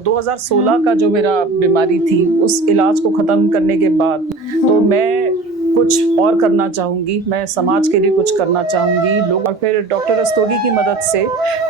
2016 का जो मेरा बीमारी थी उस इलाज को ख़त्म करने के बाद तो मैं कुछ और करना चाहूँगी, मैं समाज के लिए कुछ करना चाहूँगी लोग। और फिर डॉक्टर रस्तोगी की मदद से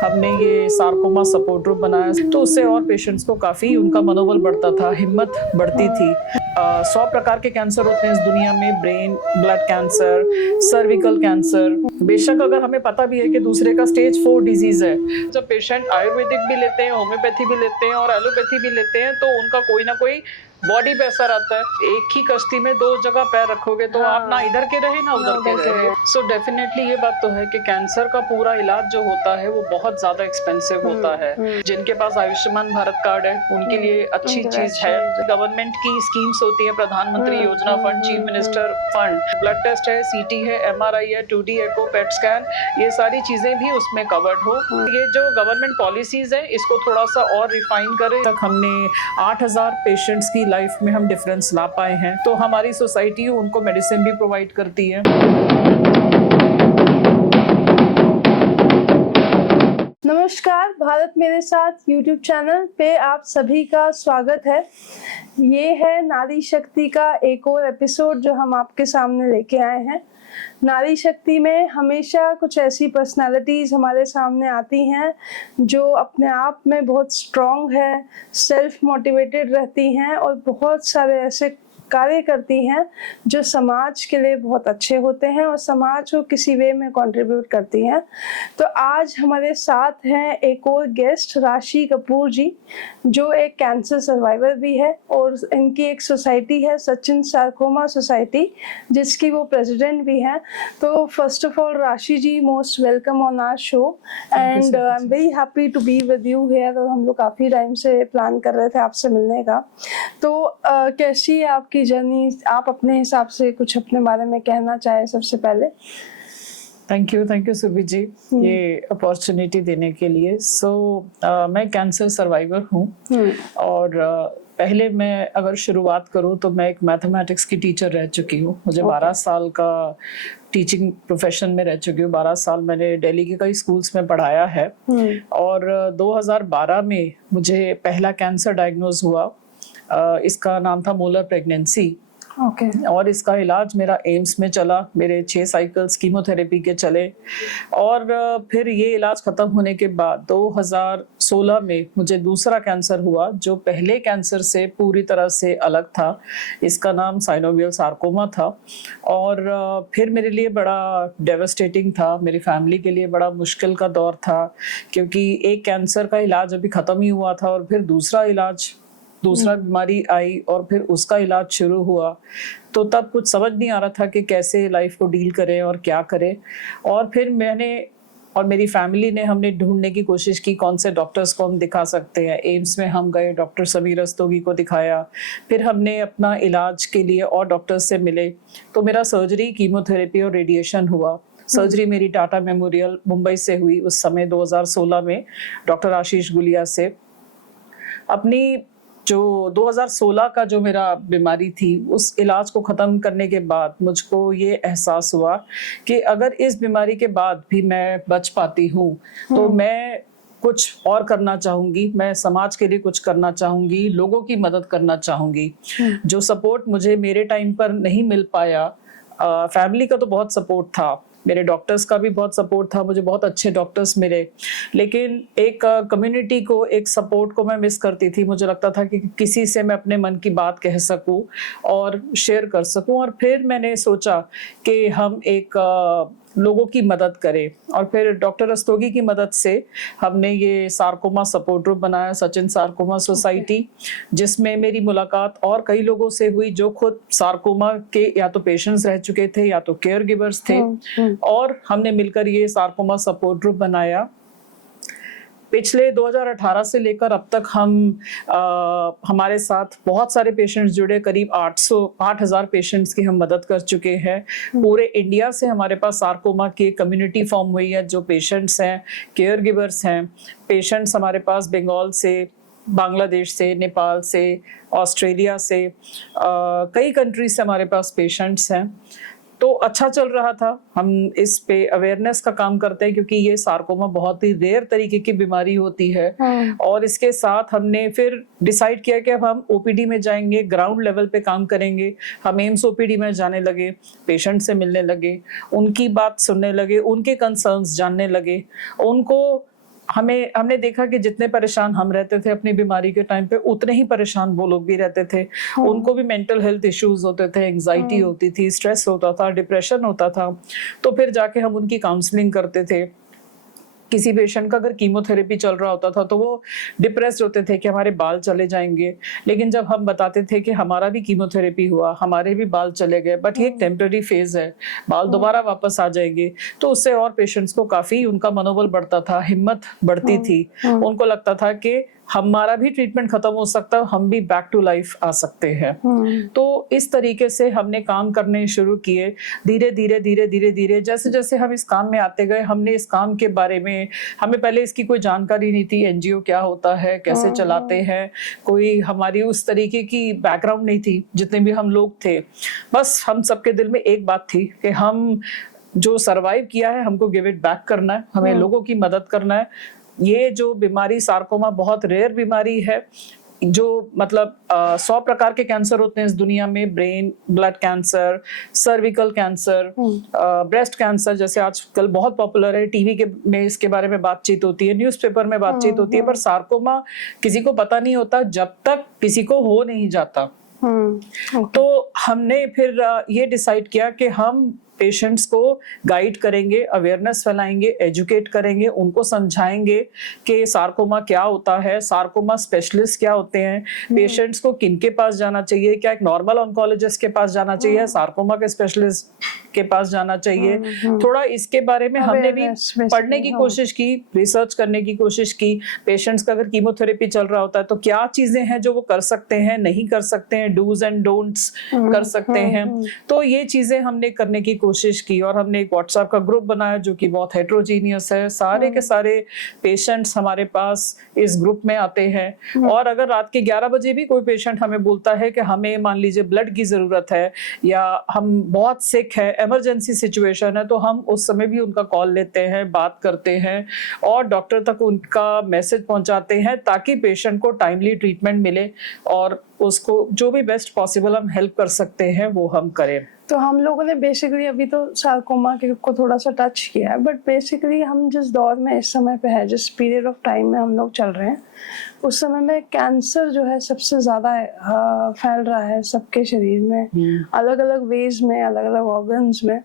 हमने ये सार्कोमा सपोर्ट ग्रुप बनाया, तो उससे और पेशेंट्स को काफ़ी उनका मनोबल बढ़ता था, हिम्मत बढ़ती थी। 100 प्रकार के कैंसर होते हैं इस दुनिया में, brain, blood cancer, cervical cancer. बेशक अगर हमें पता भी है कि दूसरे का स्टेज 4 डिजीज है, जब पेशेंट आयुर्वेदिक भी लेते हैं, होम्योपैथी भी लेते हैं और एलोपैथी भी लेते हैं, तो उनका कोई ना कोई बॉडी पे असर आता है। एक ही कश्ती में 2 जगह पैर रखोगे तो आप ना इधर के रहे ना उधर के रहे। सो डेफिनेटली ये बात तो है कि कैंसर का पूरा इलाज जो होता है वो बहुत ज्यादा एक्सपेंसिव होता है। जिनके पास आयुष्मान भारत कार्ड है उनके लिए अच्छी चीज है। गवर्नमेंट की स्कीम्स होती है, प्रधानमंत्री योजना fund, chief minister fund, blood test है, सीटी है, एमआरआई है, 2D एको, पेट स्कैन, ये सारी चीजें भी उसमें कवर्ड हो। ये जो गवर्नमेंट पॉलिसीज है इसको थोड़ा सा और रिफाइन करें। तक हमने 8000 पेशेंट्स की लाइफ में हम डिफरेंस ला पाए हैं, तो हमारी सोसाइटी उनको मेडिसिन भी प्रोवाइड करती है। नमस्कार, भारत मेरे साथ यूट्यूब चैनल पे आप सभी का स्वागत है। ये है नारी शक्ति का एक और एपिसोड जो हम आपके सामने लेके आए हैं। नारी शक्ति में हमेशा कुछ ऐसी पर्सनालिटीज़ हमारे सामने आती हैं जो अपने आप में बहुत स्ट्रॉन्ग है, सेल्फ मोटिवेटेड रहती हैं और बहुत सारे ऐसे कार्य करती हैं जो समाज के लिए बहुत अच्छे होते हैं और समाज को किसी वे में कंट्रीब्यूट करती हैं। तो आज हमारे साथ हैं एक और गेस्ट, राशि कपूर जी, जो एक कैंसर सर्वाइवर भी है और इनकी एक सोसाइटी है, सचिन सार्कोमा सोसाइटी, जिसकी वो प्रेसिडेंट भी हैं। तो first of all Rashi ji, most welcome on our show and I am very happy to be with you here. और हम लोग काफ़ी टाइम से प्लान कर रहे थे आपसे मिलने का। तो कैसी है आपकी जर्नी? आप अपने हिसाब से कुछ अपने बारे में कहना चाहे सबसे पहले। थैंक यू सुरभि जी ये अपॉर्चुनिटी देने के लिए। मैं कैंसर सर्वाइवर हूँ और पहले मैं अगर शुरुआत करूँ तो मैं एक मैथमेटिक्स की टीचर रह चुकी हूँ। मुझे 12 साल का टीचिंग प्रोफेशन में रह चुकी हूँ। 12 साल मैंने दिल्ली के कई स्कूल्स में पढ़ाया है और 2012 में मुझे पहला कैंसर डायग्नोज हुआ। इसका नाम था मोलर प्रेगनेंसी। और इसका इलाज मेरा एम्स में चला, मेरे 6 साइकिल्स कीमोथेरेपी के चले और फिर ये इलाज खत्म होने के बाद 2016 में मुझे दूसरा कैंसर हुआ जो पहले कैंसर से पूरी तरह से अलग था। इसका नाम साइनोवियल सार्कोमा था और फिर मेरे लिए बड़ा डेवास्टेटिंग था, मेरी फैमिली के लिए बड़ा मुश्किल का दौर था, क्योंकि एक कैंसर का इलाज अभी खत्म ही हुआ था और फिर दूसरा बीमारी आई और फिर उसका इलाज शुरू हुआ। तो तब कुछ समझ नहीं आ रहा था कि कैसे लाइफ को डील करें और क्या करें। और फिर मैंने और मेरी फैमिली ने हमने ढूंढने की कोशिश की कौन से डॉक्टर्स को हम दिखा सकते हैं। एम्स में हम गए, डॉक्टर समीर रस्तोगी को दिखाया, फिर हमने अपना इलाज के लिए और डॉक्टर्स से मिले। तो मेरा सर्जरी, कीमोथेरेपी और रेडिएशन हुआ। सर्जरी मेरी टाटा मेमोरियल मुंबई से हुई उस समय 2016 में डॉक्टर आशीष गुलिया से। अपनी जो 2016 का जो मेरा बीमारी थी उस इलाज को ख़त्म करने के बाद मुझको ये एहसास हुआ कि अगर इस बीमारी के बाद भी मैं बच पाती हूँ तो मैं कुछ और करना चाहूँगी, मैं समाज के लिए कुछ करना चाहूँगी, लोगों की मदद करना चाहूँगी। जो सपोर्ट मुझे मेरे टाइम पर नहीं मिल पाया, फैमिली का तो बहुत सपोर्ट था, मेरे डॉक्टर्स का भी बहुत सपोर्ट था, मुझे बहुत अच्छे डॉक्टर्स मिले, लेकिन एक कम्युनिटी को, एक सपोर्ट को मैं मिस करती थी। मुझे लगता था कि किसी से मैं अपने मन की बात कह सकूं और शेयर कर सकूं। और फिर मैंने सोचा कि हम एक लोगों की मदद करें और फिर डॉक्टर रस्तोगी की मदद से हमने ये सार्कोमा सपोर्ट ग्रुप बनाया, सचिन सार्कोमा सोसाइटी, जिसमें मेरी मुलाकात और कई लोगों से हुई जो खुद सार्कोमा के या तो पेशेंट्स रह चुके थे या तो केयर गिवर्स थे और हमने मिलकर ये सार्कोमा सपोर्ट ग्रुप बनाया। पिछले 2018 से लेकर अब तक हमारे साथ बहुत सारे पेशेंट्स जुड़े, करीब 8000 पेशेंट्स की हम मदद कर चुके हैं। पूरे इंडिया से हमारे पास सार्कोमा की कम्युनिटी फॉर्म हुई है, जो पेशेंट्स हैं, केयर गिवर्स हैं। पेशेंट्स हमारे पास बंगाल से, बांग्लादेश से, नेपाल से, ऑस्ट्रेलिया से, कई कंट्रीज से हमारे पास पेशेंट्स हैं। तो अच्छा चल रहा था। हम इस पे अवेयरनेस का काम करते हैं क्योंकि ये सार्कोमा बहुत ही रेयर तरीके की बीमारी होती है। और इसके साथ हमने फिर डिसाइड किया कि अब हम ओपीडी में जाएंगे, ग्राउंड लेवल पे काम करेंगे। हम एम्स ओपीडी में जाने लगे, पेशेंट से मिलने लगे, उनकी बात सुनने लगे, उनके कंसर्न्स जानने लगे। उनको हमने देखा कि जितने परेशान हम रहते थे अपनी बीमारी के टाइम पे, उतने ही परेशान वो लोग भी रहते थे। उनको भी मेंटल हेल्थ इश्यूज होते थे, एंजाइटी होती थी, स्ट्रेस होता था, डिप्रेशन होता था। तो फिर जाके हम उनकी काउंसलिंग करते थे। किसी पेशेंट का अगर कीमोथेरेपी चल रहा होता था तो वो डिप्रेस्ड होते थे कि हमारे बाल चले जाएंगे। लेकिन जब हम बताते थे कि हमारा भी कीमोथेरेपी हुआ, हमारे भी बाल चले गए, बट ये एक टेम्पररी फेज है, बाल दोबारा वापस आ जाएंगे, तो उससे और पेशेंट्स को काफी उनका मनोबल बढ़ता था, हिम्मत बढ़ती थी। उनको लगता था कि हमारा भी ट्रीटमेंट खत्म हो सकता है, हम भी बैक टू लाइफ आ सकते हैं। तो इस तरीके से हमने काम करने शुरू किए। धीरे धीरे धीरे धीरे धीरे जैसे जैसे हम इस काम में आते गए, हमने इस काम के बारे में, हमें पहले इसकी कोई जानकारी नहीं थी, एनजीओ क्या होता है, कैसे चलाते हैं, कोई हमारी उस तरीके की बैकग्राउंड नहीं थी। जितने भी हम लोग थे, बस हम सबके दिल में एक बात थी कि हम जो सरवाइव किया है हमको गिव इट बैक करना है, हमें लोगों की मदद करना है। ये जो बीमारी सार्कोमा बहुत रेयर बीमारी है, जो मतलब 100 प्रकार के कैंसर होते हैं इस दुनिया में, brain, blood cancer, cervical cancer, breast cancer जैसे आजकल बहुत पॉपुलर है, टीवी के में इसके बारे में बातचीत होती है, न्यूज़पेपर में बातचीत होती है, पर सार्कोमा किसी को पता नहीं होता जब तक किसी को हो नहीं जाता। तो हमने फिर ये डिसाइड किया कि हम पेशेंट्स को गाइड करेंगे, अवेयरनेस फैलाएंगे, एजुकेट करेंगे, उनको समझाएंगे कि सार्कोमा क्या होता है, सार्कोमा स्पेशलिस्ट क्या होते हैं, पेशेंट्स को किनके पास जाना चाहिए, क्या एक नॉर्मल ऑन्कोलॉजिस्ट के पास जाना चाहिए, सार्कोमा के स्पेशलिस्ट के पास जाना चाहिए। थोड़ा इसके बारे में हमने भी पढ़ने की कोशिश की, रिसर्च करने की कोशिश की। पेशेंट्स का अगर कीमोथेरेपी चल रहा होता है तो क्या चीजें हैं जो वो कर सकते हैं, नहीं कर सकते हैं, डूज एंड डोंट्स कर सकते हैं। तो ये चीजें हमने करने की कोशिश की और हमने एक व्हाट्सएप का ग्रुप बनाया जो कि बहुत हेट्रोजीनियस है। सारे के सारे पेशेंट्स हमारे पास इस ग्रुप में आते हैं। और अगर रात के 11 बजे भी कोई पेशेंट हमें बोलता है कि हमें मान लीजिए ब्लड की जरूरत है या हम बहुत सिक है, इमरजेंसी सिचुएशन है, तो हम उस समय भी उनका कॉल लेते हैं, बात करते हैं और डॉक्टर तक उनका मैसेज पहुंचाते हैं ताकि पेशेंट को टाइमली ट्रीटमेंट मिले और उसको जो भी बेस्ट पॉसिबल हम हेल्प कर सकते हैं वो हम करें। तो हम लोगों ने बेसिकली अभी तो सार्कोमा को थोड़ा सा टच किया है, बट बेसिकली हम जिस दौर में इस समय पे है, जिस पीरियड ऑफ टाइम में हम लोग चल रहे हैं, उस समय में कैंसर जो है सबसे ज़्यादा फैल रहा है सबके शरीर में, अलग अलग वेज में, अलग अलग ऑर्गन्स में।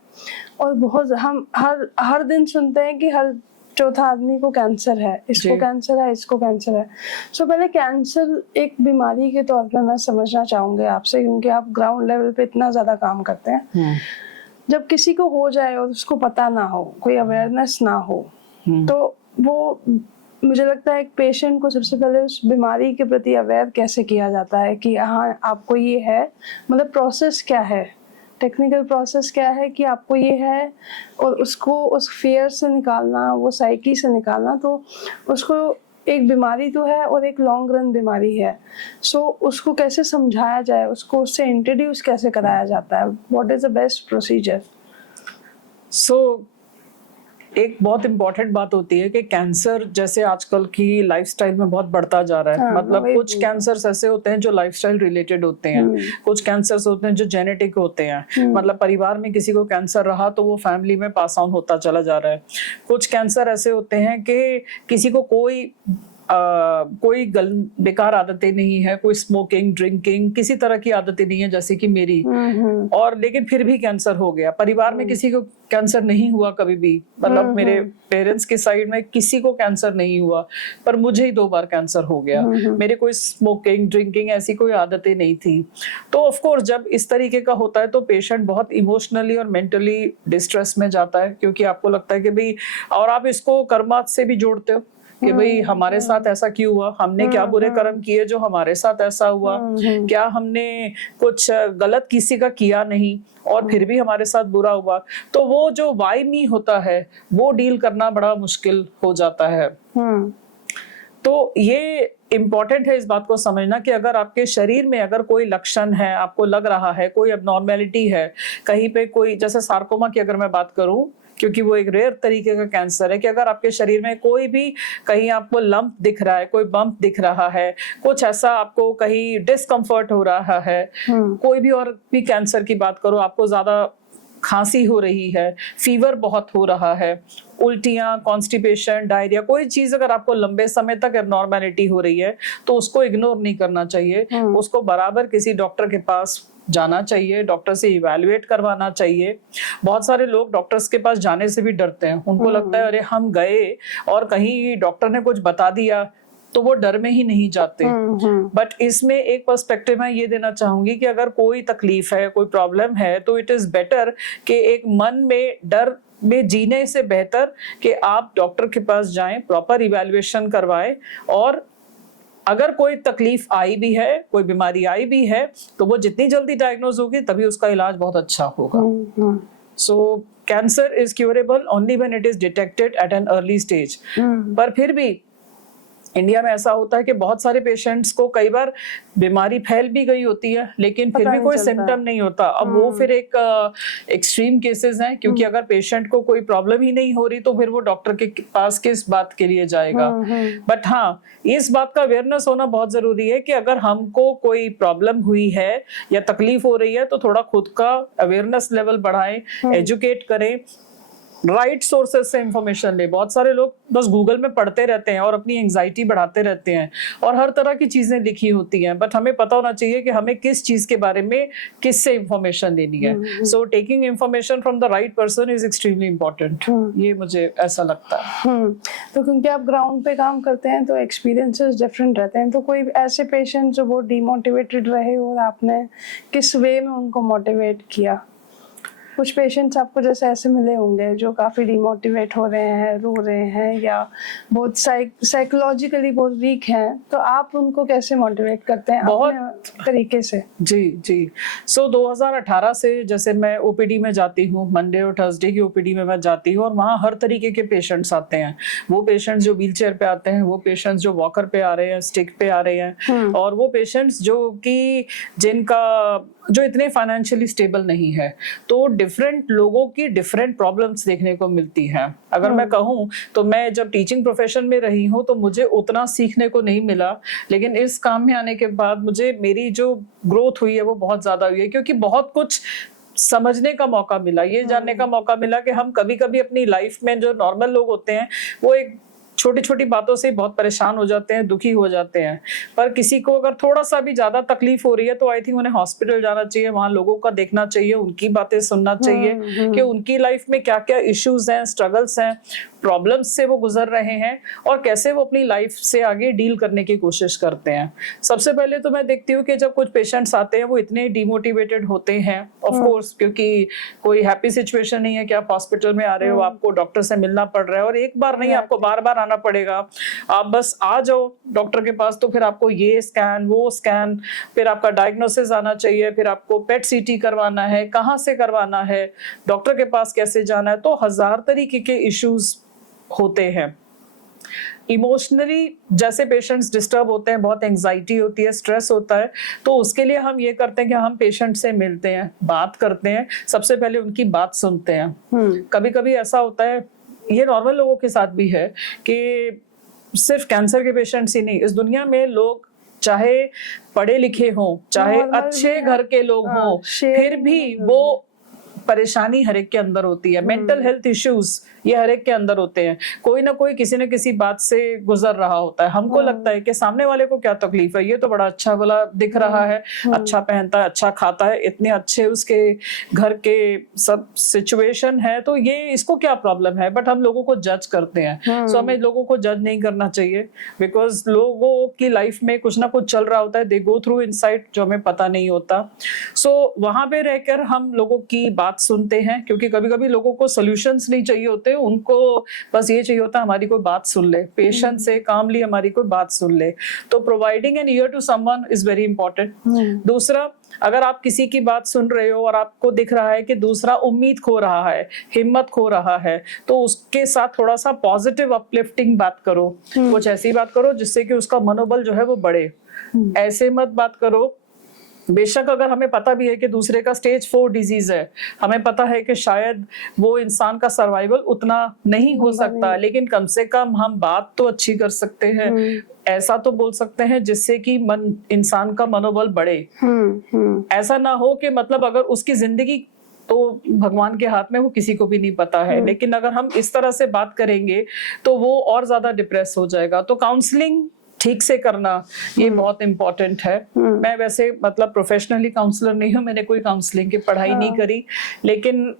और बहुत हम हर दिन सुनते हैं कि हर चौथा आदमी को कैंसर है, इसको कैंसर है, इसको कैंसर है। सो पहले कैंसर एक बीमारी के तौर पर मैं समझना चाहूँगी आपसे, क्योंकि आप ग्राउंड लेवल पे इतना ज़्यादा काम करते हैं। जब किसी को हो जाए और उसको पता ना हो, कोई अवेयरनेस ना हो, तो वो मुझे लगता है एक पेशेंट को सबसे पहले उस बीमारी के प्रति अवेयर कैसे किया जाता है कि हाँ आपको ये है, मतलब प्रोसेस क्या है, टेक्निकल प्रोसेस क्या है कि आपको ये है, और उसको उस फियर से निकालना, वो साइकी से निकालना। तो उसको एक बीमारी तो है और एक लॉन्ग रन बीमारी है। सो उसको कैसे समझाया जाए, उसको उससे इंट्रोड्यूस कैसे कराया जाता है, what is the best procedure? एक बहुत इम्पोर्टेंट बात होती है कि कैंसर जैसे आजकल की लाइफस्टाइल में बहुत बढ़ता जा रहा है। मतलब कुछ कैंसर्स ऐसे होते हैं जो लाइफस्टाइल रिलेटेड होते हैं, कुछ कैंसर्स होते हैं जो जेनेटिक होते हैं, मतलब परिवार में किसी को कैंसर रहा तो वो फैमिली में पास ऑन होता चला जा रहा है। कुछ कैंसर ऐसे होते हैं कि किसी को कोई बेकार आदतें नहीं है, कोई स्मोकिंग, ड्रिंकिंग, किसी तरह की आदतें नहीं है जैसे कि मेरी, और लेकिन फिर भी कैंसर हो गया। परिवार में किसी को कैंसर नहीं हुआ कभी भी, मतलब मेरे पेरेंट्स के साइड में किसी को कैंसर नहीं हुआ, पर मुझे ही 2 बार कैंसर हो गया। मेरे कोई स्मोकिंग, ड्रिंकिंग ऐसी कोई आदतें नहीं थी। तो ऑफ कोर्स जब इस तरीके का होता है तो पेशेंट बहुत इमोशनली और मेंटली डिस्ट्रेस में जाता है, क्योंकि आपको लगता है कि भाई, और आप इसको कर्मात से भी जोड़ते हो कि भाई हमारे साथ ऐसा क्यों हुआ, हमने क्या बुरे कर्म किए जो हमारे साथ ऐसा हुआ, क्या हमने कुछ गलत किसी का किया नहीं और फिर भी हमारे साथ बुरा हुआ। तो वो जो वाई मी होता है वो डील करना बड़ा मुश्किल हो जाता है। तो ये इम्पॉर्टेंट है इस बात को समझना कि अगर आपके शरीर में अगर कोई लक्षण है, आपको लग रहा है कोई एबनॉर्मेलिटी है, कहीं पे कोई, जैसे सार्कोमा की अगर मैं बात करूं, क्योंकि वो एक रेयर तरीके का कैंसर है, कि अगर आपके शरीर में कोई भी कहीं आपको लंप दिख रहा है, कोई बम्प दिख रहा है, कुछ ऐसा आपको कहीं डिस्कम्फर्ट हो रहा है, कोई भी और भी कैंसर की बात करो, आपको ज्यादा खांसी हो रही है, फीवर बहुत हो रहा है, उल्टियां, कॉन्स्टिपेशन, डायरिया, कोई चीज अगर आपको लंबे समय तक एबनॉर्मेलिटी हो रही है तो उसको इग्नोर नहीं करना चाहिए, उसको बराबर किसी डॉक्टर के पास जाना चाहिए, डॉक्टर से इवैल्यूएट करवाना चाहिए। बहुत सारे लोग डॉक्टर्स के पास जाने से भी डरते हैं, उनको लगता है अरे हम गए और कहीं डॉक्टर ने कुछ बता दिया, तो वो डर में ही नहीं जाते। बट इसमें एक पर्सपेक्टिव मैं ये देना चाहूंगी कि अगर कोई तकलीफ है, कोई प्रॉब्लम है, तो इट इज बेटर कि एक मन में डर में जीने से बेहतर कि आप डॉक्टर के पास जाएं, प्रॉपर इवैल्यूएशन करवाएं, और अगर कोई तकलीफ आई भी है, कोई बीमारी आई भी है, तो वो जितनी जल्दी डायग्नोज होगी तभी उसका इलाज बहुत अच्छा होगा। So cancer is curable only when it is detected at an early stage. पर फिर भी इंडिया में ऐसा होता है कि बहुत सारे पेशेंट्स को कई बार बीमारी फैल भी गई होती है लेकिन फिर भी कोई सिम्टम नहीं होता। अब वो फिर एक एक्सट्रीम केसेस हैं, क्योंकि अगर पेशेंट को कोई प्रॉब्लम ही नहीं हो रही तो फिर वो डॉक्टर के पास किस बात के लिए जाएगा। बट हाँ, इस बात का अवेयरनेस होना बहुत जरूरी है कि अगर हमको कोई प्रॉब्लम हुई है या तकलीफ हो रही है तो थोड़ा खुद का अवेयरनेस लेवल बढ़ाएं, एजुकेट करें, राइट सोर्सेस से इंफॉर्मेशन ले। बहुत सारे लोग बस गूगल में पढ़ते रहते हैं और अपनी एंजाइटी बढ़ाते रहते हैं और हर तरह की चीजें लिखी होती हैं, बट हमें पता होना चाहिए कि हमें किस चीज के बारे में किससे इंफॉर्मेशन लेनी है। So taking information from the right person is extremely important, ये मुझे ऐसा लगता है। तो क्योंकि आप ग्राउंड पे काम करते हैं तो एक्सपीरियंसेस डिफरेंट रहते हैं, तो कोई ऐसे पेशेंट जो बहुत डिमोटिवेटेड रहे और आपने किस वे में उनको मोटिवेट किया? कुछ पेशेंट्स आपको जैसे ऐसे मिले होंगे जो काफी डिमोटिवेट हो रहे हैं, रो रहे हैं, या बहुत साइकोलॉजिकली बहुत वीक हैं, तो आप उनको कैसे मोटिवेट करते हैं बहुत तरीके से? जी। सो 2018 से जैसे मैं ओपीडी में जाती हूँ, मंडे और थर्सडे की ओपीडी में मैं जाती हूँ, और वहाँ हर तरीके के पेशेंट्स आते हैं। वो पेशेंट्स जो व्हील चेयर पे आते हैं, वो पेशेंट्स जो वॉकर पे आ रहे हैं, स्टिक पे आ रहे हैं, और वो पेशेंट्स जो इतने फाइनेंशियली स्टेबल नहीं है। तो डिफरेंट लोगों की डिफरेंट प्रॉब्लम्स देखने को मिलती हैं। अगर मैं कहूँ तो मैं जब टीचिंग प्रोफेशन में रही हूँ तो मुझे उतना सीखने को नहीं मिला, लेकिन इस काम में आने के बाद मुझे मेरी जो ग्रोथ हुई है वो बहुत ज्यादा हुई है, क्योंकि बहुत कुछ समझने का मौका मिला, ये जानने का मौका मिला कि हम कभी कभी अपनी लाइफ में जो नॉर्मल लोग होते हैं वो एक छोटी छोटी बातों से बहुत परेशान हो जाते हैं, दुखी हो जाते हैं, पर किसी को अगर थोड़ा सा भी ज्यादा तकलीफ हो रही है तो आई थिंक उन्हें हॉस्पिटल जाना चाहिए, वहां लोगों का देखना चाहिए, उनकी बातें सुनना चाहिए कि उनकी लाइफ में क्या क्या इश्यूज हैं, स्ट्रगल्स हैं, प्रॉब्लम्स से वो गुजर रहे हैं और कैसे वो अपनी लाइफ से आगे डील करने की कोशिश करते हैं। सबसे पहले तो मैं देखती हूँ कि जब कुछ पेशेंट्स आते हैं वो इतने डिमोटिवेटेड होते हैं, ऑफ कोर्स, क्योंकि कोई हैप्पी सिचुएशन नहीं है कि आप हॉस्पिटल में आ रहे हो, आपको डॉक्टर से मिलना पड़ रहा है, और एक बार नहीं, आपको बार बार आना पड़ेगा। आप बस आ जाओ डॉक्टर के पास तो फिर आपको ये स्कैन, वो स्कैन, फिर आपका डायग्नोसिस आना चाहिए, फिर आपको पेट सीटी करवाना है, कहाँ से करवाना है, डॉक्टर के पास कैसे जाना है, तो हजार तरीके के इश्यूज होते हैं। इमोशनली जैसे पेशेंट्स डिस्टर्ब होते हैं, बहुत एंजाइटी होती है, स्ट्रेस होता है, तो उसके लिए हम ये करते हैं कि हम पेशेंट से मिलते हैं, बात करते हैं, सबसे पहले उनकी बात सुनते हैं। कभी कभी ऐसा होता है, ये नॉर्मल लोगों के साथ भी है, कि सिर्फ कैंसर के पेशेंट्स ही नहीं, इस दुनिया में लोग चाहे पढ़े लिखे हों, चाहे अच्छे घर के लोग हों, फिर भी वो परेशानी हर एक के अंदर होती है। मेंटल हेल्थ इश्यूज ये हर एक के अंदर होते हैं, कोई ना कोई किसी न किसी बात से गुजर रहा होता है। हमको लगता है कि सामने वाले को क्या तकलीफ है, ये तो बड़ा अच्छा वाला दिख रहा है, अच्छा पहनता है, अच्छा खाता है, इतने अच्छे उसके घर के सब सिचुएशन है, तो ये इसको क्या प्रॉब्लम है, बट हम लोगों को जज करते हैं। सो हमें लोगों को जज नहीं करना चाहिए, बिकॉज लोगों की लाइफ में कुछ ना कुछ चल रहा होता है, दे गो थ्रू इनसाइट जो हमें पता नहीं होता। सो वहां पे रहकर हम लोगों की बात सुनते हैं, क्योंकि कभी कभी लोगों को सोल्यूशंस नहीं चाहिए होते, उनको बस ये चाहिए होता है हमारी कोई बात सुन ले, पेशेंस से कामली हमारी कोई बात सुन ले। तो providing an ear to someone is very important. दूसरा, अगर आप किसी की बात सुन रहे हो और आपको दिख रहा है कि दूसरा उम्मीद खो रहा है, हिम्मत खो रहा है, तो उसके साथ थोड़ा सा पॉजिटिव अपलिफ्टिंग बात करो, कुछ ऐसी बात करो जिससे कि उसका मनोबल जो है वो बढ़े। ऐसे मत बात करो, बेशक अगर हमें पता भी है कि दूसरे का स्टेज 4 डिजीज है, हमें पता है कि शायद वो इंसान का सर्वाइवल उतना नहीं हो सकता, लेकिन कम से कम हम बात तो अच्छी कर सकते हैं, ऐसा तो बोल सकते हैं जिससे कि इंसान का मनोबल बढ़े। ऐसा ना हो कि मतलब अगर उसकी जिंदगी तो भगवान के हाथ में, वो किसी को भी नहीं पता है, लेकिन अगर हम इस तरह से बात करेंगे तो वो और ज्यादा डिप्रेस हो जाएगा। तो काउंसलिंग ठीक से करना ये बहुत इम्पोर्टेंट है। मैं वैसे मतलब प्रोफेशनली काउंसलर नहीं हूँ, मैंने कोई काउंसलिंग की पढ़ाई नहीं करी, लेकिन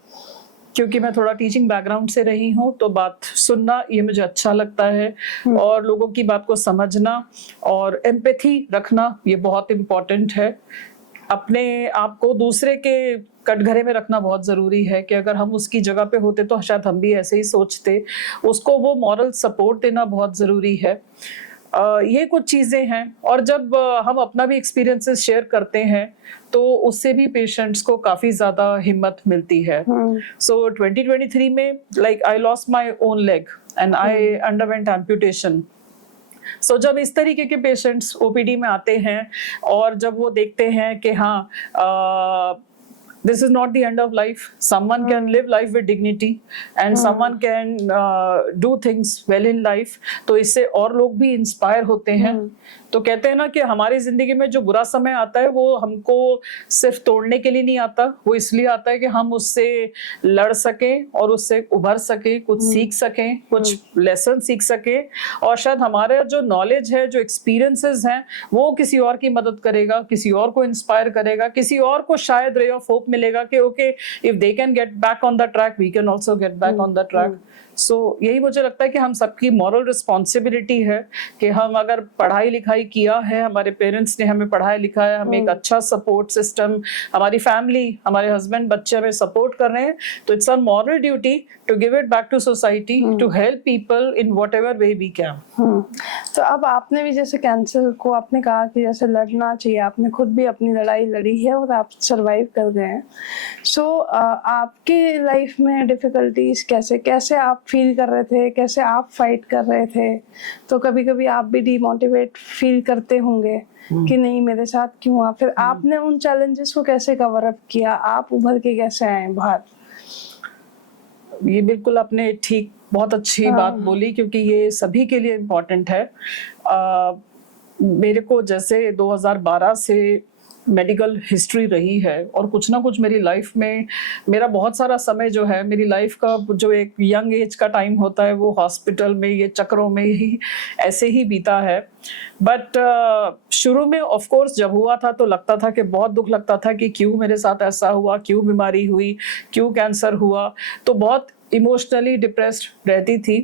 क्योंकि मैं थोड़ा टीचिंग बैकग्राउंड से रही हूँ तो बात सुनना ये मुझे अच्छा लगता है, और लोगों की बात को समझना और एम्पैथी रखना ये बहुत इम्पोर्टेंट है। अपने आप को दूसरे के कटघरे में रखना बहुत जरूरी है कि अगर हम उसकी जगह पे होते तो शायद हम भी ऐसे ही सोचते। उसको वो मॉरल सपोर्ट देना बहुत जरूरी है। ये कुछ चीजें हैं, और जब हम अपना भी एक्सपीरियंसेस शेयर करते हैं तो उससे भी पेशेंट्स को काफी ज्यादा हिम्मत मिलती है। सो 2023 में like I lost my own leg and I underwent amputation. सो जब इस तरीके के पेशेंट्स ओपीडी में आते हैं और जब वो देखते हैं कि हाँ this is not the end of life, someone can live life with dignity and someone can do things well in life, तो इससे और लोग भी इंस्पायर होते हैं। तो कहते हैं ना कि हमारी जिंदगी में जो बुरा समय आता है वो हमको सिर्फ तोड़ने के लिए नहीं आता, वो इसलिए आता है कि हम उससे लड़ सकें और उससे उभर सकें, कुछ सीख सकें, कुछ लेसन सीख सकें, और शायद हमारा जो नॉलेज है, जो एक्सपीरियंसेस हैं, वो किसी और की मदद करेगा, किसी और को इंस्पायर करेगा, किसी और को शायद रे ऑफ होप मिलेगा कि okay if they can get back on the track we can also get back on the track. So यही मुझे लगता है कि हम सबकी मॉरल रिस्पॉन्सिबिलिटी है कि हम अगर पढ़ाई लिखाई किया है, हमारे पेरेंट्स ने हमें पढ़ाया लिखाया, हमें एक अच्छा सपोर्ट सिस्टम, हमारी फैमिली, हमारे हस्बैंड, बच्चे हमें सपोर्ट कर रहे हैं, तो it's our moral duty to give it back to society, to help people in whatever way we can. तो अब आपने भी जैसे कैंसर को आपने कहा कि जैसे लड़ना चाहिए, आपने खुद भी अपनी लड़ाई लड़ी है और आप सरवाइव कर गए हैं। सो आपके लाइफ में डिफिकल्टीज कैसे कैसे आप फील कर रहे थे, कैसे आप फाइट कर रहे थे? तो कभी कभी आप भी डिमोटिवेट फील करते होंगे कि नहीं मेरे साथ क्यों हुआ, फिर आपने उन चैलेंजेस को कैसे कवर अप किया, आप उभर के कैसे आए बाहर? ये बिल्कुल आपने ठीक, बहुत अच्छी बात बोली, क्योंकि ये सभी के लिए इम्पोर्टेंट है। मेरे को जैसे 2012 से मेडिकल हिस्ट्री रही है, और कुछ ना कुछ मेरी लाइफ में, मेरा बहुत सारा समय जो है, मेरी लाइफ का जो एक यंग एज का टाइम होता है वो हॉस्पिटल में ये चक्रों में ही ऐसे ही बीता है। बट शुरू में ऑफ कोर्स जब हुआ था तो लगता था कि बहुत दुख लगता था कि क्यों मेरे साथ ऐसा हुआ, क्यों बीमारी हुई, क्यों कैंसर हुआ, तो बहुत इमोशनली डिप्रेस्ड रहती थी।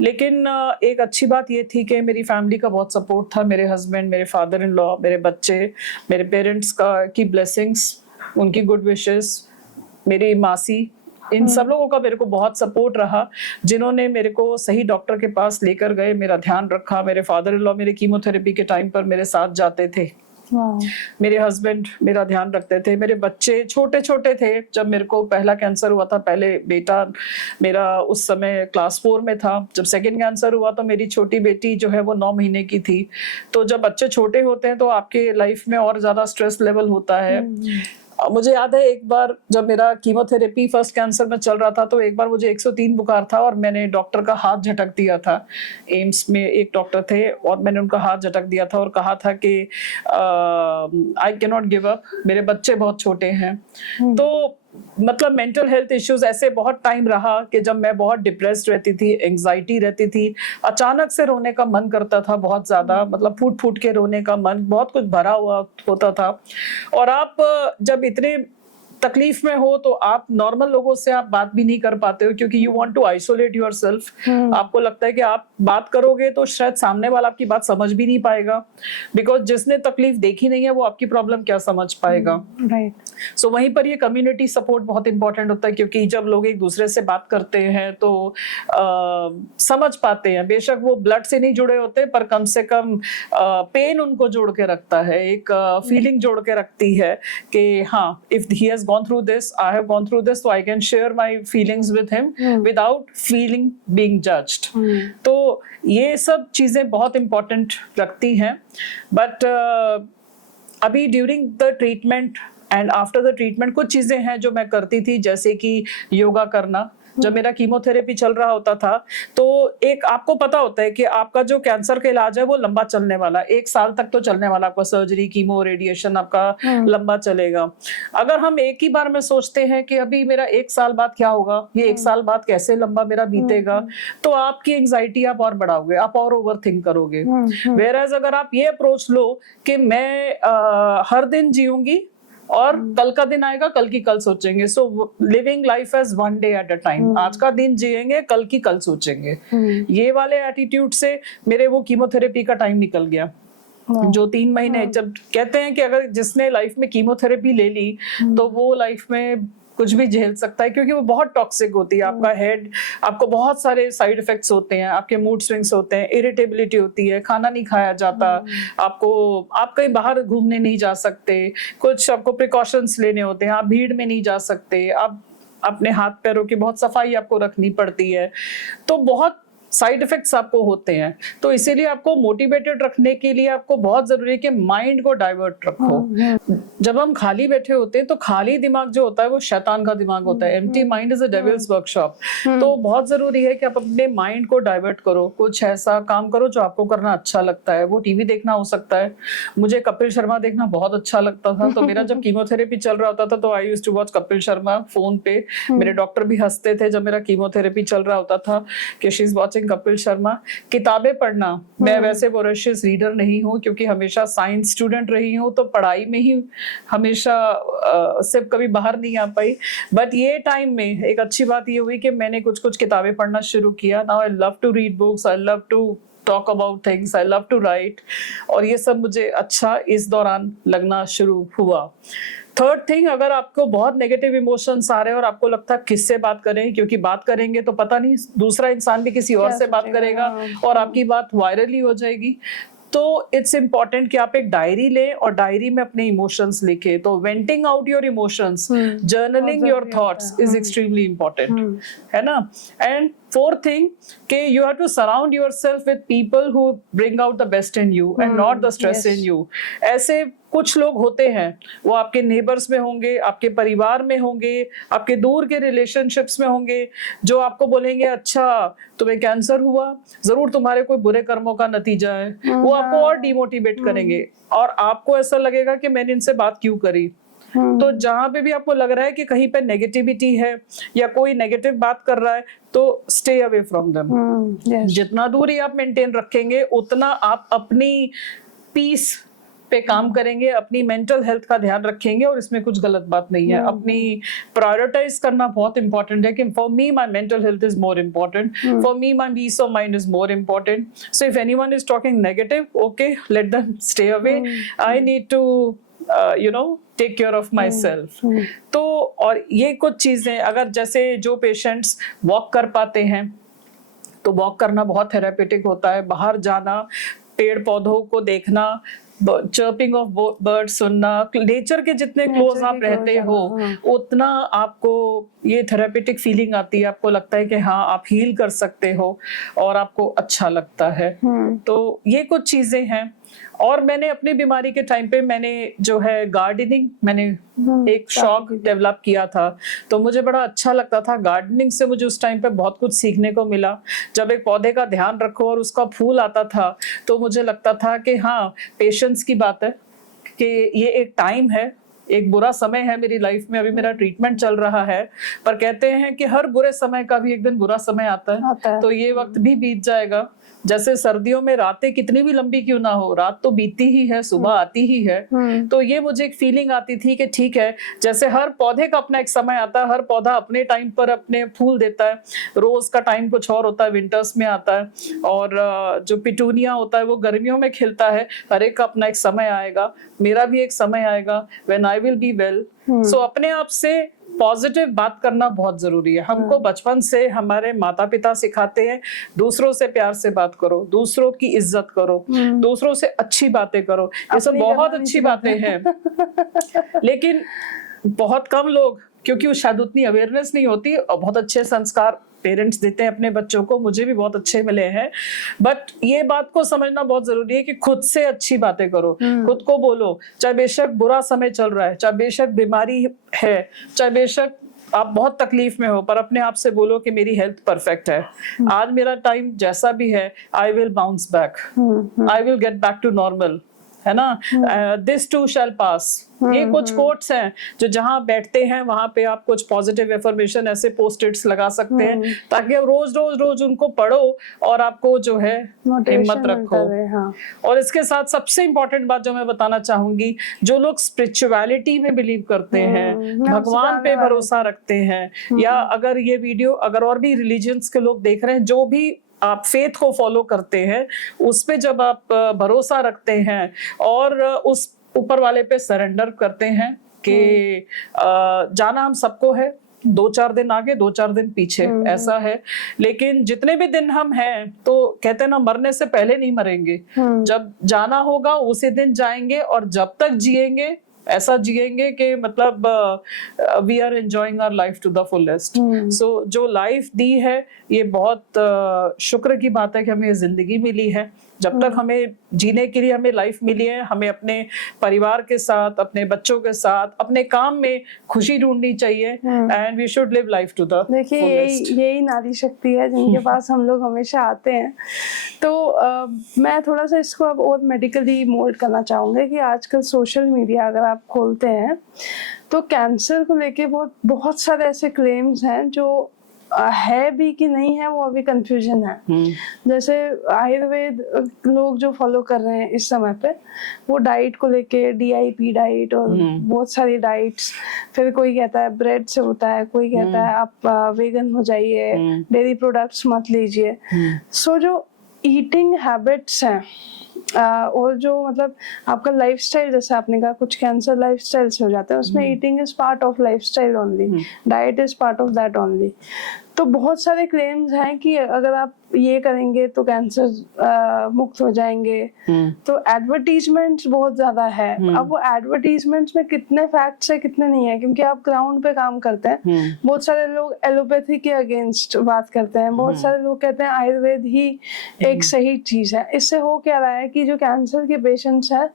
लेकिन एक अच्छी बात ये थी कि मेरी फैमिली का बहुत सपोर्ट था, मेरे हस्बैंड, मेरे फादर इन लॉ, मेरे बच्चे, मेरे पेरेंट्स की ब्लेसिंग्स, उनकी गुड विशेस, मेरी मासी, इन सब लोगों का मेरे को बहुत सपोर्ट रहा, जिन्होंने मेरे को सही डॉक्टर के पास लेकर गए, मेरा ध्यान रखा। मेरे फादर इन लॉ मेरे कीमोथेरेपी के टाइम पर मेरे साथ जाते थे, मेरे हस्बैंड मेरा ध्यान रखते थे, मेरे बच्चे छोटे छोटे थे जब मेरे को पहला कैंसर हुआ था। पहले बेटा मेरा उस समय क्लास 4 में था, जब सेकंड कैंसर हुआ तो मेरी छोटी बेटी जो है वो 9 महीने की थी। तो जब बच्चे छोटे होते हैं तो आपके लाइफ में और ज्यादा स्ट्रेस लेवल होता है। मुझे याद है एक बार जब मेरा कीमोथेरेपी फर्स्ट कैंसर में चल रहा था तो एक बार मुझे 103 बुखार था और मैंने डॉक्टर का हाथ झटक दिया था। एम्स में एक डॉक्टर थे और मैंने उनका हाथ झटक दिया था और कहा था कि I can not give up, मेरे बच्चे बहुत छोटे हैं। तो मतलब मेंटल हेल्थ इश्यूज ऐसे बहुत टाइम रहा कि जब मैं बहुत डिप्रेस्ड रहती थी, एंजाइटी रहती थी, अचानक से रोने का मन करता था बहुत ज्यादा, मतलब फूट फूट के रोने का मन, बहुत कुछ भरा हुआ होता था। और आप जब इतने तकलीफ में हो तो आप नॉर्मल लोगों से आप बात भी नहीं कर पाते हो, क्योंकि you want to isolate yourself. आपको लगता है कि आप बात करोगे तो शायद सामने वाला आपकी बात समझ भी नहीं पाएगा, बिकॉज जिसने तकलीफ देखी नहीं है वो आपकी प्रॉब्लम क्या समझ पाएगा। राइट। सो वहीं पर ये कम्युनिटी सपोर्ट बहुत इंपॉर्टेंट होता है, क्योंकि जब लोग एक दूसरे से बात करते हैं तो समझ पाते हैं। बेशक वो ब्लड से नहीं जुड़े होते, पर कम से कम पेन उनको जोड़ के रखता है, एक फीलिंग जोड़ के रखती है कि हाँ, if he has gone through this, I have gone through this, तो I can share my feelings with him without feeling being judged. तो ये सब चीजें बहुत इंपॉर्टेंट रखती हैं। बट अभी during the treatment and after the treatment कुछ चीजें हैं जो मैं करती थी, जैसे कि योगा करना। जब मेरा कीमोथेरेपी चल रहा होता था तो एक आपको पता होता है कि आपका जो कैंसर का इलाज है वो लंबा चलने वाला, 1 साल तक तो चलने वाला, आपका सर्जरी, कीमो, रेडिएशन आपका लंबा चलेगा। अगर हम एक ही बार में सोचते हैं कि अभी मेरा 1 साल बाद क्या होगा, ये 1 साल बाद कैसे लंबा मेरा बीतेगा, तो आपकी एंजाइटी आप और बढ़ाओगे, आप और ओवर थिंक करोगे। वेयरएज अगर आप ये अप्रोच लो कि मैं हर दिन जीऊंगी और कल का दिन आएगा, कल की कल सोचेंगे। So living life as one day at a time, आज का दिन जिएंगे, कल की कल सोचेंगे। ये वाले एटीट्यूड से मेरे वो कीमोथेरेपी का टाइम निकल गया। जो 3 महीने, जब कहते हैं कि अगर जिसने लाइफ में कीमोथेरेपी ले ली तो वो लाइफ में कुछ भी झेल सकता है, क्योंकि वो बहुत टॉक्सिक होती है। आपका हेड, आपको बहुत सारे साइड इफेक्ट्स होते हैं, आपके मूड स्विंग्स होते हैं, इरिटेबिलिटी होती है, खाना नहीं खाया जाता, आप कहीं बाहर घूमने नहीं जा सकते, कुछ आपको प्रिकॉशंस लेने होते हैं, आप भीड़ में नहीं जा सकते, आप अपने हाथ पैरों की बहुत सफाई आपको रखनी पड़ती है। तो बहुत साइड इफेक्ट्स आपको होते हैं। तो इसीलिए आपको मोटिवेटेड रखने के लिए आपको बहुत जरूरी है कि माइंड को डाइवर्ट रखो। जब हम खाली बैठे होते हैं तो खाली दिमाग जो होता है वो शैतान का दिमाग होता है। Empty mind is a devils workshop. तो बहुत जरूरी है कि आप अपने माइंड को डाइवर्ट करो, कुछ ऐसा काम करो जो आपको करना अच्छा लगता है। वो टीवी देखना हो सकता है, मुझे कपिल शर्मा देखना बहुत अच्छा लगता था। तो मेरा जब कीमोथेरेपी चल रहा होता था तो I used to watch Kapil Sharma phone पे। मेरे डॉक्टर भी हंसते थे जब मेरा कीमोथेरेपी चल रहा होता था कि she is watching Kapil Sharma. किताबें पढ़ना, मैं वैसे वोरेशियस रीडर नहीं हूँ क्योंकि हमेशा साइंस स्टूडेंट रही हूँ, तो पढ़ाई में ही हमेशा सिर्फ कभी बाहर नहीं आ पाई। बट ये टाइम में एक अच्छी बात ये हुई कि मैंने कुछ कुछ किताबें पढ़ना शुरू किया। Now I love to read books, I love to talk about things, I love to write, और ये सब मुझे अच्छा इस दौरान लगना शुरू हुआ। थर्ड थिंग, अगर आपको बहुत नेगेटिव इमोशंस आ रहे हैं और आपको लगता है किससे बात करें, क्योंकि बात करेंगे तो पता नहीं दूसरा इंसान भी किसी और से बात करेगा और आपकी बात वायरल ही हो जाएगी। तो इट्स इम्पोर्टेंट कि आप एक डायरी लें और डायरी में अपने इमोशंस लिखें। तो venting out your emotions, journaling your thoughts is extremely important, है ना। एंड fourth thing कि you have to surround yourself with people who bring out the best in you and not the stress in you। ऐसे कुछ लोग होते हैं, वो आपके नेबर्स में होंगे, आपके परिवार में होंगे, आपके दूर के रिलेशनशिप्स में होंगे, जो आपको बोलेंगे अच्छा तुम्हें कैंसर हुआ, जरूर तुम्हारे कोई बुरे कर्मों का नतीजा है। वो आपको और डिमोटिवेट करेंगे और आपको ऐसा लगेगा कि मैंने इनसे बात क्यों करी। तो जहां पे भी आपको लग रहा है कि कहीं पे नेगेटिविटी है या कोई नेगेटिव बात कर रहा है, तो स्टे अवे फ्रॉम देम। जितना दूरी आप मेंटेन रखेंगे उतना आप अपनी पीस पे काम करेंगे, अपनी मेंटल हेल्थ का ध्यान रखेंगे, और इसमें कुछ गलत बात नहीं है। अपनी प्रायोरिटाइज करना बहुत इंपॉर्टेंट है कि for me my mental health is more important, for me my peace of mind is more important. So if anyone is talking negative, okay, let them stay away. I need to take care of my self. तो और ये कुछ चीजें, अगर जैसे जो patients walk कर पाते हैं तो वॉक करना बहुत थेरापेटिक होता है। बाहर जाना, पेड़ पौधों को देखना, चर्पिंग ऑफ बर्ड सुनना, नेचर के जितने क्लोज आप रहते हो उतना आपको ये थेरापेटिक फीलिंग आती है। आपको लगता है कि हाँ आप हील कर सकते हो और आपको अच्छा लगता है। तो ये कुछ चीजें हैं। और मैंने अपनी बीमारी के टाइम पे मैंने जो है गार्डनिंग, मैंने एक शौक डेवलप किया था, तो मुझे बड़ा अच्छा लगता था। गार्डनिंग से मुझे उस टाइम पे बहुत कुछ सीखने को मिला। जब एक पौधे का ध्यान रखो और उसका फूल आता था तो मुझे लगता था कि हाँ पेशेंस की बात है, कि ये एक टाइम है, एक बुरा समय है मेरी लाइफ में, अभी मेरा ट्रीटमेंट चल रहा है, पर कहते हैं कि हर बुरे समय का भी एक दिन बुरा समय आता है। तो ये वक्त भी बीत जाएगा। जैसे सर्दियों में रातें कितनी भी लंबी क्यों ना हो, रात तो बीतती ही है, सुबह आती ही है। तो ये मुझे एक फीलिंग आती थी कि ठीक है, जैसे हर पौधे का अपना एक समय आता है, हर पौधा अपने टाइम पर अपने फूल देता है। रोज का टाइम कुछ और होता है, विंटर्स में आता है, और जो पिटूनिया होता है वो गर्मियों में खिलता है। हर एक का अपना एक समय आएगा, मेरा भी एक समय आएगा when I will be well. So अपने आप से पॉजिटिव बात करना बहुत जरूरी है। हमको बचपन से हमारे माता पिता सिखाते हैं दूसरों से प्यार से बात करो, दूसरों की इज्जत करो, दूसरों से अच्छी बातें करो। ये सब बहुत अच्छी बातें हैं, लेकिन बहुत कम लोग, क्योंकि शायद उतनी अवेयरनेस नहीं होती, और बहुत अच्छे संस्कार पेरेंट्स देते हैं अपने बच्चों को, मुझे भी बहुत अच्छे मिले हैं, बट ये बात को समझना बहुत जरूरी है कि खुद से अच्छी बातें करो, खुद को बोलो, चाहे बेशक बुरा समय चल रहा है, चाहे बेशक बीमारी है, चाहे बेशक आप बहुत तकलीफ में हो, पर अपने आप से बोलो कि मेरी हेल्थ परफेक्ट है, आज मेरा टाइम जैसा भी है, I will bounce back, I will get back to normal, है ना, दिस टू शैल पास। ये कुछ कोट्स हैं जो जहां बैठते हैं वहां पे आप कुछ पॉजिटिव एफर्मेशन ऐसे पोस्ट-इट्स लगा सकते हैं, ताकि आप रोज उनको पढ़ो और आपको जो है हिम्मत रखो। हाँ। और इसके साथ सबसे इंपॉर्टेंट बात जो मैं बताना चाहूंगी, जो लोग स्पिरिचुअलिटी में बिलीव करते हैं, भगवान पे भरोसा रखते हैं, या अगर ये वीडियो अगर और भी रिलीजियंस के लोग देख रहे हैं, जो भी आप फेथ को फॉलो करते हैं, उस पे जब आप भरोसा रखते हैं और उस ऊपर वाले पे सरेंडर करते हैं कि जाना हम सबको है, 2-4 दिन आगे 2-4 दिन पीछे, ऐसा है, लेकिन जितने भी दिन हम हैं, तो कहते हैं ना, मरने से पहले नहीं मरेंगे, जब जाना होगा उसी दिन जाएंगे, और जब तक जिएंगे ऐसा जिएंगे कि मतलब we are enjoying our life to the fullest. So जो लाइफ दी है, ये बहुत शुक्र की बात है कि हमें जिंदगी मिली है। जब तक हमें जीने के लिए हमें लाइफ मिली है, हमें अपने परिवार के साथ, अपने बच्चों के साथ, अपने काम में खुशी ढूंढनी चाहिए, and we should live life to the fullest. देखिए यही नारी शक्ति है जिनके पास हम लोग हमेशा आते हैं। तो मैं थोड़ा सा इसको अब और मेडिकली मोल्ड करना चाहूंगी कि आजकल सोशल मीडिया अगर आप खोलते हैं तो कैंसर को लेके बहुत सारे ऐसे क्लेम्स हैं जो है भी कि नहीं है, वो अभी कंफ्यूजन है। जैसे आयुर्वेद लोग जो फॉलो कर रहे हैं इस समय पे, वो डाइट को लेके DIP डाइट और बहुत सारी डाइट्स, फिर कोई कहता है ब्रेड से होता है, कोई कहता है आप वेगन हो जाइए, डेयरी प्रोडक्ट्स मत लीजिए। सो जो ईटिंग हैबिट्स हैं और जो मतलब आपका लाइफस्टाइल, जैसे आपने कहा कुछ कैंसर लाइफस्टाइल से हो जाते हैं, उसमें eating is part of lifestyle only, diet is part of that only. तो बहुत सारे क्लेम्स हैं कि अगर आप ये करेंगे तो कैंसर मुक्त हो जाएंगे। तो एडवर्टीजमेंट्स बहुत ज्यादा है। अब वो एडवर्टीजमेंट्स में कितने फैक्ट्स है कितने नहीं है, क्योंकि आप ग्राउंड पे काम करते हैं। बहुत सारे लोग एलोपैथी के अगेंस्ट बात करते हैं, बहुत सारे लोग कहते हैं आयुर्वेद ही एक सही चीज है। इससे हो क्या रहा है कि जो कैंसर के पेशेंट्स हैं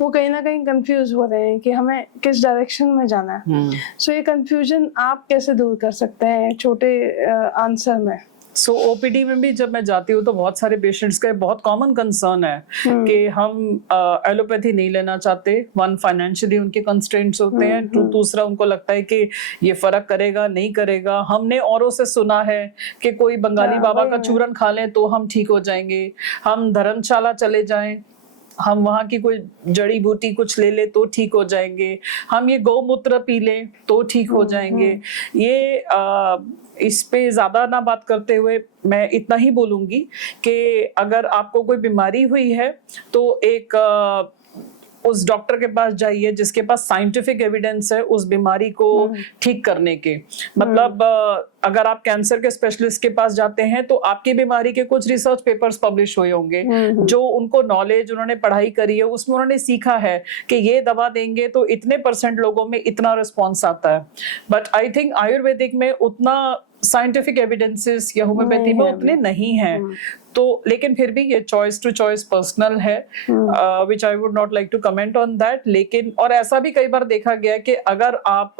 वो कहीं ना कहीं कंफ्यूज हो रहे हैं कि हमें किस डायरेक्शन में जाना है। सो ये कंफ्यूजन आप कैसे दूर कर सकते हैं छोटे आंसर में? सो OPD में भी जब मैं जाती हूँ तो बहुत सारे पेशेंट्स का बहुत कॉमन कंसर्न है कि हम एलोपैथी नहीं लेना चाहते। वन, फाइनेंशियली उनके कंस्ट्रेंट्स होते हैं, दूसरा उनको लगता है कि ये फर्क करेगा नहीं करेगा। हमने औरों से सुना है कि कोई बंगाली बाबा का चूरन खा लें तो हम ठीक हो जाएंगे, हम धर्मशाला चले जाएं, हम वहाँ की कोई जड़ी बूटी कुछ ले ले तो ठीक हो जाएंगे, हम ये गौमूत्र पी लें तो ठीक हो जाएंगे। ये इस पे ज्यादा ना बात करते हुए मैं इतना ही बोलूंगी कि अगर आपको कोई बीमारी हुई है तो एक उस डॉक्टर के पास जाइए जिसके पास साइंटिफिक एविडेंस है उस बीमारी को ठीक करने के। मतलब अगर आप कैंसर के स्पेशलिस्ट के पास जाते हैं तो आपकी बीमारी के कुछ रिसर्च पेपर्स पब्लिश हुए होंगे, जो उनको नॉलेज, उन्होंने पढ़ाई करी है, उसमें उन्होंने सीखा है कि ये दवा देंगे तो इतने % लोगों में इतना रिस्पॉन्स आता है। बट आई थिंक आयुर्वेदिक में उतना साइंटिफिक एविडेंसेस या होम्योपैथी में उतने नहीं है। तो लेकिन फिर भी ये चॉइस टू चॉइस पर्सनल है, which I would not like to comment on that. लेकिन और ऐसा भी कई बार देखा गया कि अगर आप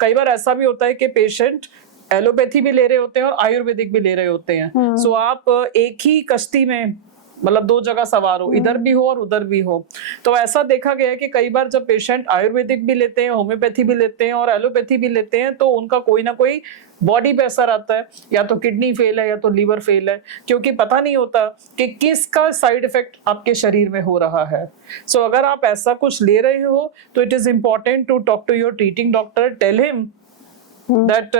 कई बार ऐसा भी होता है कि पेशेंट एलोपैथी भी ले रहे होते हैं और आयुर्वेदिक भी ले रहे होते हैं। सो आप एक ही कश्ती में मतलब 2 जगह सवार हो, इधर भी हो और उधर भी हो। तो ऐसा देखा गया है कि कई बार जब पेशेंट आयुर्वेदिक भी लेते हैं, होम्योपैथी भी लेते हैं और एलोपैथी भी लेते हैं तो उनका कोई ना कोई बॉडी पे असर आता है, या तो किडनी फेल है या तो लीवर फेल है, क्योंकि पता नहीं होता कि किसका साइड इफेक्ट आपके शरीर में हो रहा है। सो अगर आप ऐसा कुछ ले रहे हो तो it is important to talk to your treating doctor, tell him that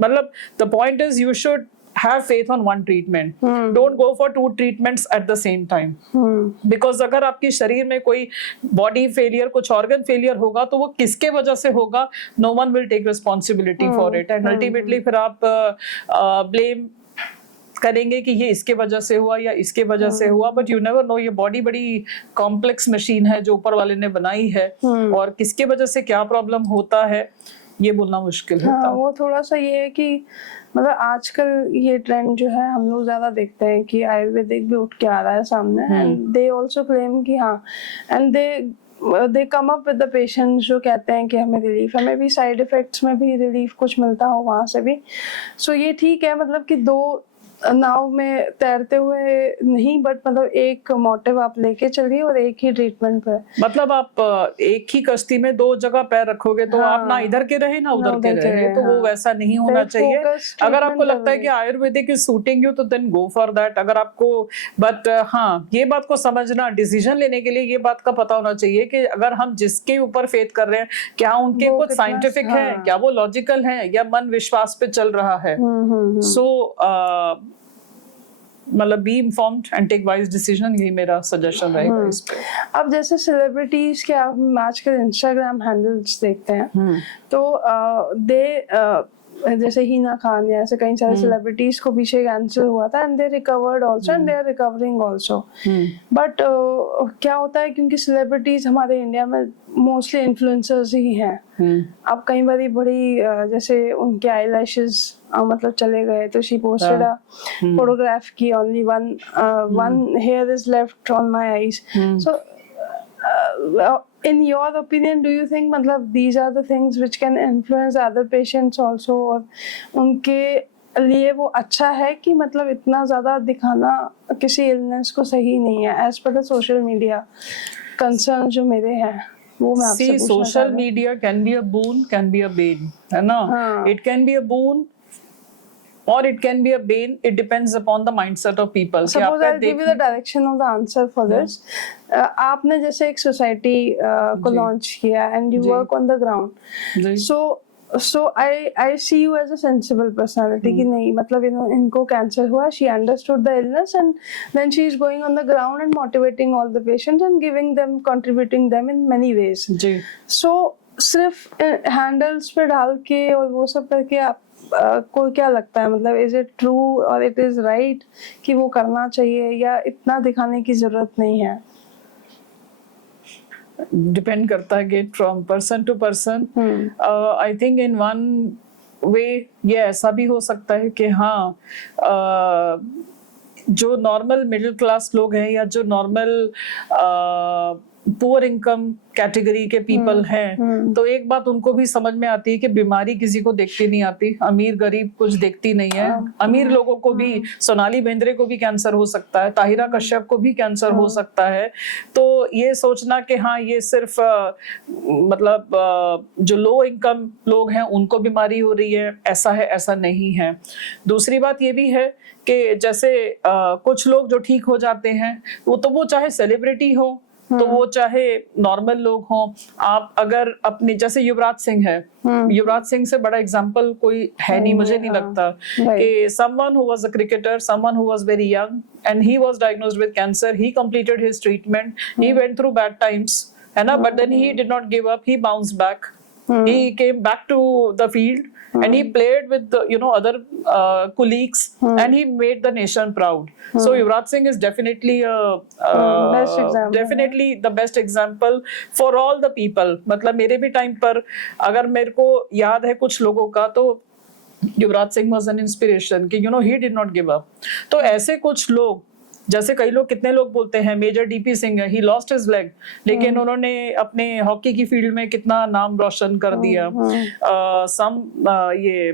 मतलब the point is you should have faith on one treatment. Don't go for 2 treatments at the same time. Because अगर आपकी शरीर में कोई body failure, कुछ organ failure होगा तो वो किसके वजह से होगा, no one will take responsibility for it, and ultimately फिर आप blame करेंगे कि ये इसके वजह से हुआ या इसके वजह से हुआ, बट यू नेवर नो, ये बॉडी बड़ी कॉम्प्लेक्स मशीन है जो ऊपर वाले ने बनाई है, और किसके वजह से क्या प्रॉब्लम होता है ये बोलना मुश्किल है। हाँ, वो थोड़ा सा ये है कि मतलब आजकल ये ट्रेंड जो है हम लोग ज्यादा देखते हैं कि आयुर्वेदिक भी उठ के आ रहा है सामने, एंड दे आल्सो क्लेम कि हाँ, and they come up with the patients जो कहते हैं कि हमें रिलीफ, हमें भी साइड इफेक्ट्स में भी रिलीफ कुछ मिलता हो वहां से भी। सो ये ठीक है, मतलब कि 2 नाव में तैरते हुए नहीं, बट मतलब एक मोटिव आप लेके चलिए और एक ही ट्रीटमेंट पे, मतलब आप एक ही कश्ती में 2 जगह पैर रखोगे तो आप ना इधर के रहे ना उधर के रहे, तो वो वैसा नहीं होना चाहिए। अगर आपको लगता है कि आयुर्वेदिक इज सूटिंग यू तो देन गो फॉर दैट। अगर आपको, बट हाँ, ये बात को समझना, डिसीजन लेने के लिए ये बात का पता होना चाहिए कि अगर हम जिसके ऊपर फेथ कर रहे हैं, क्या उनके कुछ साइंटिफिक है, क्या वो लॉजिकल है, या मन विश्वास पे चल रहा है। सो मतलब be informed and take wise decision, यही मेरा सजेशन रहेगा इस पे। अब जैसे सेलिब्रिटीज के आप आजकल इंस्टाग्राम हैंडल्स देखते हैं, तो जैसे हिना खान या ऐसे कई सारे सेलिब्रिटीज को पीछे कैंसर हुआ था, and they recovered also and they are recovering also. But क्या होता है, क्योंकि सेलिब्रिटीज हमारे इंडिया में मोस्टली इन्फ्लुएंसर्स ही हैं। अब कई बारी बड़ी जैसे उनके आईलैशेस मतलब चले गए, तो शी पोस्टेड अ फोटोग्राफ की only one here is left on my eyes. So in your opinion, do you think मतलब these are the things which can influence other patients also, और उनके लिए वो अच्छा है कि मतलब इतना ज्यादा दिखाना किसी इलनेस को सही नहीं है, as per the social media concern जो मेरे हैं वो मैं आपसे पूछना चाहूँगी। social media can be a boon, can be a bane, है ना? It can be a boon or it can be a bane. It depends upon the mindset of people. Suppose I'll give you the direction of the answer for this. आपने जैसे एक society को launch किया and you work on the ground. So I see you as a sensible personality कि नहीं, मतलब इनको cancer हुआ, she understood the illness and then she is going on the ground and motivating all the patients and giving them, contributing them in many ways. जी. So सिर्फ handles पे डाल के और वो सब करके आप को क्या लगता है, मतलब इज इट ट्रू और इट इज राइट कि वो करना चाहिए, या इतना दिखाने की जरूरत नहीं है? डिपेंड करता है get from person to person. I think in one way ये ऐसा भी हो सकता है कि हाँ, जो नॉर्मल मिडिल क्लास लोग हैं या जो नॉर्मल पुअर इनकम कैटेगरी के पीपल हैं, तो एक बात उनको भी समझ में आती है कि बीमारी किसी को देखती नहीं आती, अमीर गरीब कुछ देखती नहीं है। अमीर लोगों को भी, सोनाली बेंद्रे को भी कैंसर हो सकता है, ताहिरा कश्यप को भी कैंसर हो सकता है। तो ये सोचना कि हाँ ये सिर्फ मतलब जो लो इनकम लोग हैं उनको बीमारी हो रही है, ऐसा है, ऐसा नहीं है। दूसरी बात ये भी है कि जैसे कुछ लोग जो ठीक हो जाते हैं, वो चाहे सेलिब्रिटी हो, तो वो चाहे नॉर्मल लोग हों। आप अगर अपनी, जैसे युवराज सिंह है, युवराज सिंह से बड़ा एग्जांपल कोई है नहीं, मुझे नहीं लगता कि someone who was a cricketer, someone who was very young and he was diagnosed with cancer, he completed his treatment, he went through bad times, है ना, but then he did not give up, he bounced back, he came back to the field and he played with the, other colleagues and he made the nation proud. So Yuvraj Singh is definitely best example, definitely the best example for all the people. मतलब मेरे भी time पर अगर मेरे को याद है कुछ लोगों का, तो Yuvraj Singh was an inspiration कि he did not give up. तो ऐसे कुछ लोग, जैसे कई लोग, कितने लोग बोलते हैं, मेजर डीपी सिंह है, ही लॉस्ट हिज लेग, लेकिन उन्होंने अपने हॉकी की फील्ड में कितना नाम रोशन कर दिया। ये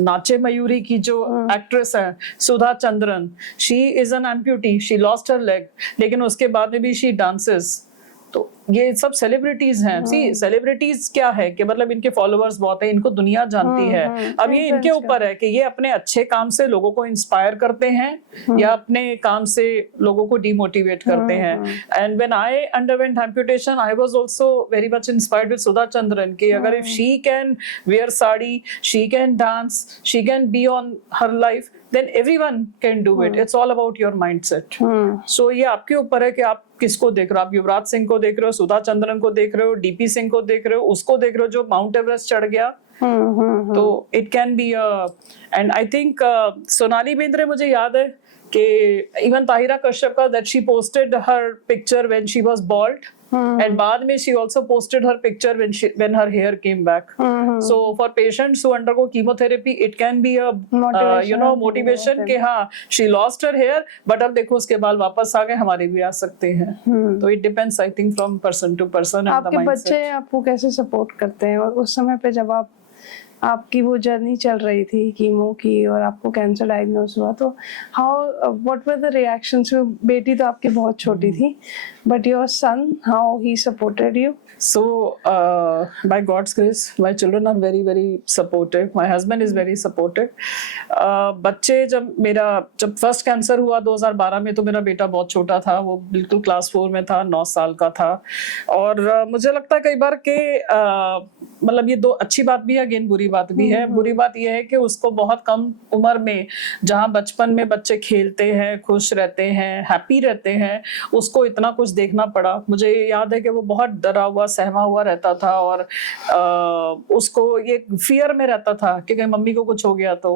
नाचे मयूरी की जो एक्ट्रेस है Sudha Chandran, she is an amputee, she lost her leg, लेकिन उसके बाद में भी शी डांसेस तो ये सब सेलिब्रिटीज हैं। सी सेलिब्रिटीज क्या है कि मतलब इनके फॉलोअर्स बहुत है, इनको दुनिया जानती है। अब ये इनके ऊपर है कि ये अपने अच्छे काम से लोगों को इंस्पायर करते हैं या अपने काम से लोगों को डिमोटिवेट करते हैं। And when I underwent amputation I was also very much inspired with Sudha Chandran कि अगर if she can wear sari, she can dance, she can be on her life, then everyone can do it. It's all about your mindset. So ये आपके ऊपर है कि आप किसको देख रहे हो। आप युवराज सिंह को देख रहे हो, सुधा चंद्रन को देख रहे हो, डीपी सिंह को देख रहे हो, उसको देख रहे हो जो माउंट एवरेस्ट चढ़ गया। तो it can be and I think Sonali Bendre, मुझे याद है कि इवन ताहिरा कश्यप का that she posted her picture when she was bald. And बाद में she also posted her picture when her hair came back. So for patients who undergo chemotherapy, it can be a motivation कि हाँ she lost her hair, but अब देखो उसके बाल वापस आ गए, हमारे भी आ सकते हैं। तो it depends I think from person to person and the आपके mindset. बच्चे आपको कैसे सपोर्ट करते हैं, और उस समय पे जब आपकी वो जर्नी चल रही थी कीमो की और आपको कैंसर डायग्नोस हुआ, तो how what were the reactions? बेटी तो आपकी बहुत छोटी थी, but your son, how he supported you? So by God's grace my children are very very supportive. My husband is very supportive. बच्चे जब फर्स्ट कैंसर हुआ 2012 में, तो मेरा बेटा बहुत छोटा था, वो बिल्कुल क्लास 4 में था, 9 साल का था। और मुझे लगता है कई बार कि मतलब ये दो अच्छी बात भी है, अगेन बुरी बात भी है। बुरी बात ये है कि उसको बहुत कम उम्र में, जहाँ बचपन में बच्चे खेलते हैं, खुश रहते हैं, हैप्पी रहते हैं, उसको इतना कुछ देखना पड़ा। मुझे याद है कि वो बहुत डरा हुआ सहमा हुआ रहता था और उसको ये फियर में रहता था कि कहीं मम्मी को कुछ हो गया तो।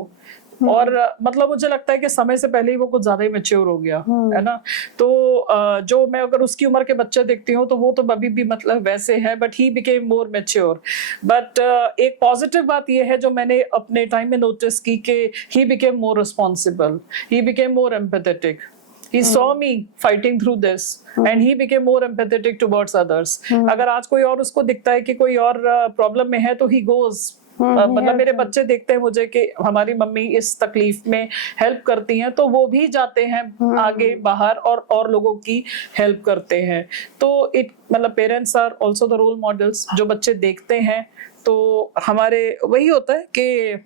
और मतलब मुझे लगता है कि समय से पहले ही वो कुछ ज्यादा ही मैच्योर हो गया है ना। तो जो मैं अगर उसकी उम्र के बच्चे देखती हूँ तो वो तो अभी भी मतलब वैसे है, but he became more mature. But एक पॉजिटिव बात ये है जो मैंने अपने टाइम में नोटिस की कि he became more responsible, he became more empathetic. He saw me fighting through this and he became more empathetic towards others. अगर आज कोई और उसको दिखता है कि कोई और प्रॉब्लम में है तो he goes। मतलब मेरे बच्चे देखते हैं मुझे कि हमारी मम्मी इस तकलीफ में हेल्प करती हैं, तो वो भी जाते हैं आगे बाहर और लोगों की हेल्प करते हैं। तो इट मतलब parents are also the role models. जो बच्चे देखते हैं तो हमारे वही होता है कि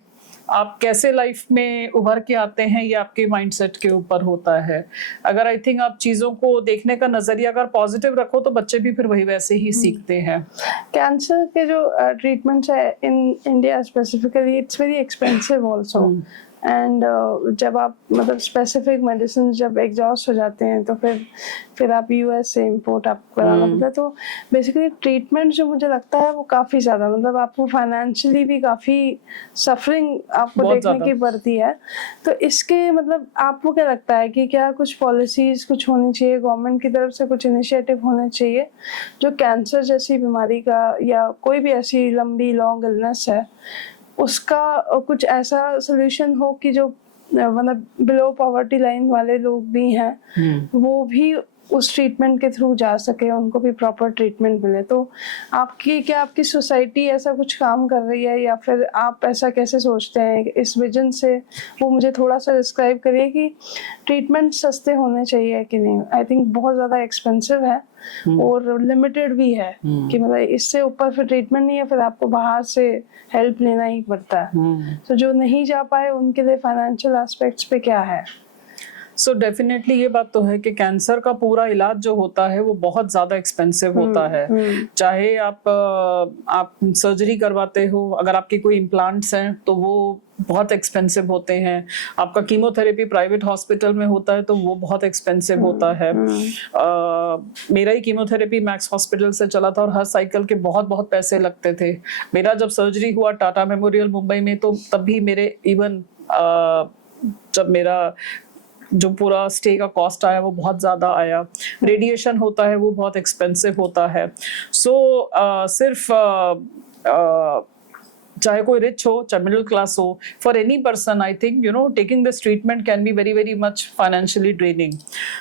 आप कैसे लाइफ में उभर के आते हैं, ये आपके माइंडसेट के ऊपर होता है। अगर आई थिंक आप चीजों को देखने का नजरिया अगर पॉजिटिव रखो तो बच्चे भी फिर वही वैसे ही सीखते हैं। कैंसर के जो ट्रीटमेंट्स है in India specifically, it's very expensive also. And जब आप मतलब स्पेसिफिक मेडिसिन जब एग्जॉस्ट हो जाते हैं तो फिर आप यूएस से इंपोर्ट आपको कराना पड़ता है। तो बेसिकली ट्रीटमेंट जो मुझे लगता है वो काफ़ी ज़्यादा मतलब आपको फाइनेंशियली भी काफ़ी सफरिंग आपको देखने की पड़ती है। तो इसके मतलब आपको क्या लगता है कि क्या कुछ पॉलिसीज़ कुछ होनी चाहिए, गवर्नमेंट की तरफ से कुछ इनिशिएटिव होने चाहिए जो कैंसर जैसी बीमारी का या कोई भी ऐसी लंबी लॉन्ग इलनेस है उसका कुछ ऐसा सोल्यूशन हो कि जो मतलब बिलो पॉवर्टी लाइन वाले लोग भी हैं वो भी उस ट्रीटमेंट के थ्रू जा सके, उनको भी प्रॉपर ट्रीटमेंट मिले। तो आपकी सोसाइटी ऐसा कुछ काम कर रही है या फिर आप ऐसा कैसे सोचते हैं इस विजन से? वो मुझे थोड़ा सा डिस्क्राइब करिए कि ट्रीटमेंट सस्ते होने चाहिए कि नहीं। आई थिंक बहुत ज़्यादा एक्सपेंसिव है और लिमिटेड भी है कि मतलब इससे ऊपर फिर ट्रीटमेंट नहीं है, फिर आपको बाहर से हेल्प लेना ही पड़ता है। तो जो नहीं जा पाए उनके लिए फाइनेंशियल एस्पेक्ट्स पे क्या है? सो डेफिनेटली ये बात तो है कि कैंसर का पूरा इलाज जो होता है वो बहुत ज़्यादा एक्सपेंसिव होता है। चाहे आप सर्जरी करवाते हो, अगर आपके कोई इम्प्लांट्स हैं तो वो बहुत एक्सपेंसिव होते हैं। आपका कीमोथेरेपी प्राइवेट हॉस्पिटल में होता है तो वो बहुत एक्सपेंसिव होता है। मेरा ही कीमोथेरेपी मैक्स हॉस्पिटल से चला था और हर साइकिल के बहुत बहुत पैसे लगते थे। मेरा जब सर्जरी हुआ टाटा मेमोरियल मुंबई में तो तब भी मेरे इवन जब मेरा जो पूरा स्टे का कॉस्ट आया वो बहुत ज़्यादा आया। रेडिएशन होता है वो बहुत एक्सपेंसिव होता है। सो सिर्फ चाहे कोई रिच हो चाहे मिडिल क्लास हो, for any person I think taking this treatment can be very very much financially draining.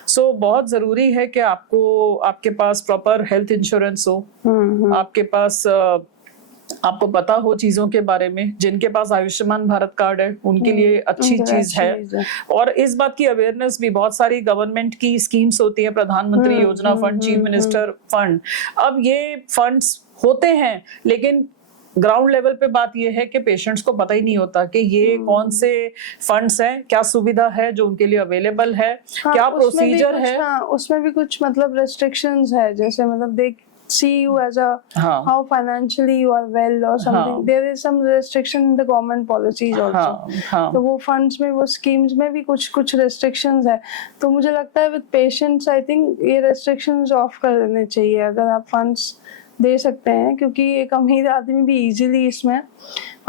So बहुत ज़रूरी है कि आपके पास प्रॉपर हेल्थ इंश्योरेंस हो, आपके पास आपको पता हो चीजों के बारे में। जिनके पास आयुष्मान भारत कार्ड है उनके लिए अच्छी चीज है। और इस बात की अवेयरनेस भी, बहुत सारी गवर्नमेंट की स्कीम्स होती है, प्रधानमंत्री योजना फंड, चीफ मिनिस्टर फंड। अब ये फंड्स होते हैं, लेकिन ग्राउंड लेवल पे बात ये है कि पेशेंट्स को पता ही नहीं होता कि ये कौन से फंड्स हैं, क्या सुविधा है जो उनके लिए अवेलेबल है, क्या प्रोसीजर है। उसमें भी कुछ मतलब रेस्ट्रिक्शंस है, जैसे मतलब दे see you as a how financially you are well or something. There is some restriction in the government policies also. तो वो funds में, वो schemes में भी कुछ restrictions है। तो मुझे लगता है with patients I think ये restrictions off कर देने चाहिए अगर आप funds दे सकते हैं, क्योंकि एक अमीर आदमी भी easily इसमें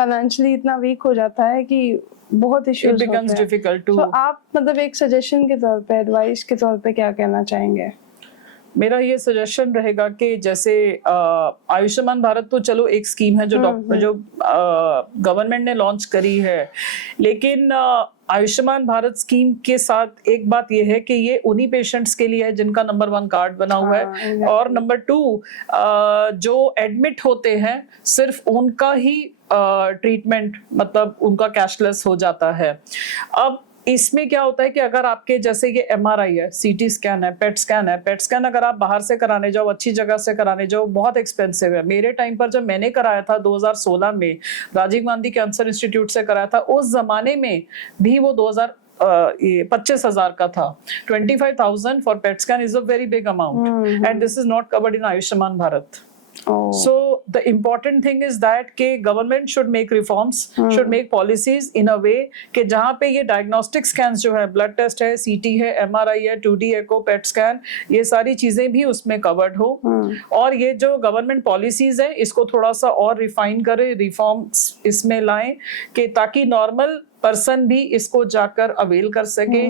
financially इतना weak हो जाता है कि बहुत issues होते हैं। तो आप मतलब एक suggestion के तौर पे, advice के तौर पे क्या कहना चाहेंगे? मेरा ये सजेशन रहेगा कि जैसे आयुष्मान भारत तो चलो एक स्कीम है जो गवर्नमेंट ने लॉन्च करी है, लेकिन आयुष्मान भारत स्कीम के साथ एक बात ये है कि ये उन्हीं पेशेंट्स के लिए है जिनका नंबर 1 कार्ड बना हुआ है, और नंबर 2 जो एडमिट होते हैं सिर्फ उनका ही ट्रीटमेंट, मतलब उनका कैशलेस हो जाता है। अब इसमें क्या होता है कि अगर आपके जैसे ये MRI है, CT स्कैन है, पेट स्कैन है, पेट स्कैन अगर आप बाहर से कराने जाओ, अच्छी जगह से कराने जाओ, बहुत एक्सपेंसिव है। मेरे टाइम पर जब मैंने कराया था 2016 में, राजीव गांधी कैंसर इंस्टीट्यूट से कराया था, उस जमाने में भी वो 25,000 का था। 25,000 for PET scan is a very big amount and this is not covered in Ayushman Bharat. So the important thing is that के government should make reforms, should make policies in a way कि जहाँ पे ये diagnostic scans जो है, blood test है, CT है, MRI है, 2D echo, PET scan, ये सारी चीजें भी उसमें covered हो। और ये जो government policies है इसको थोड़ा सा और refine करें, reforms इसमें लाएं कि ताकि normal person भी इसको जाकर avail कर सके।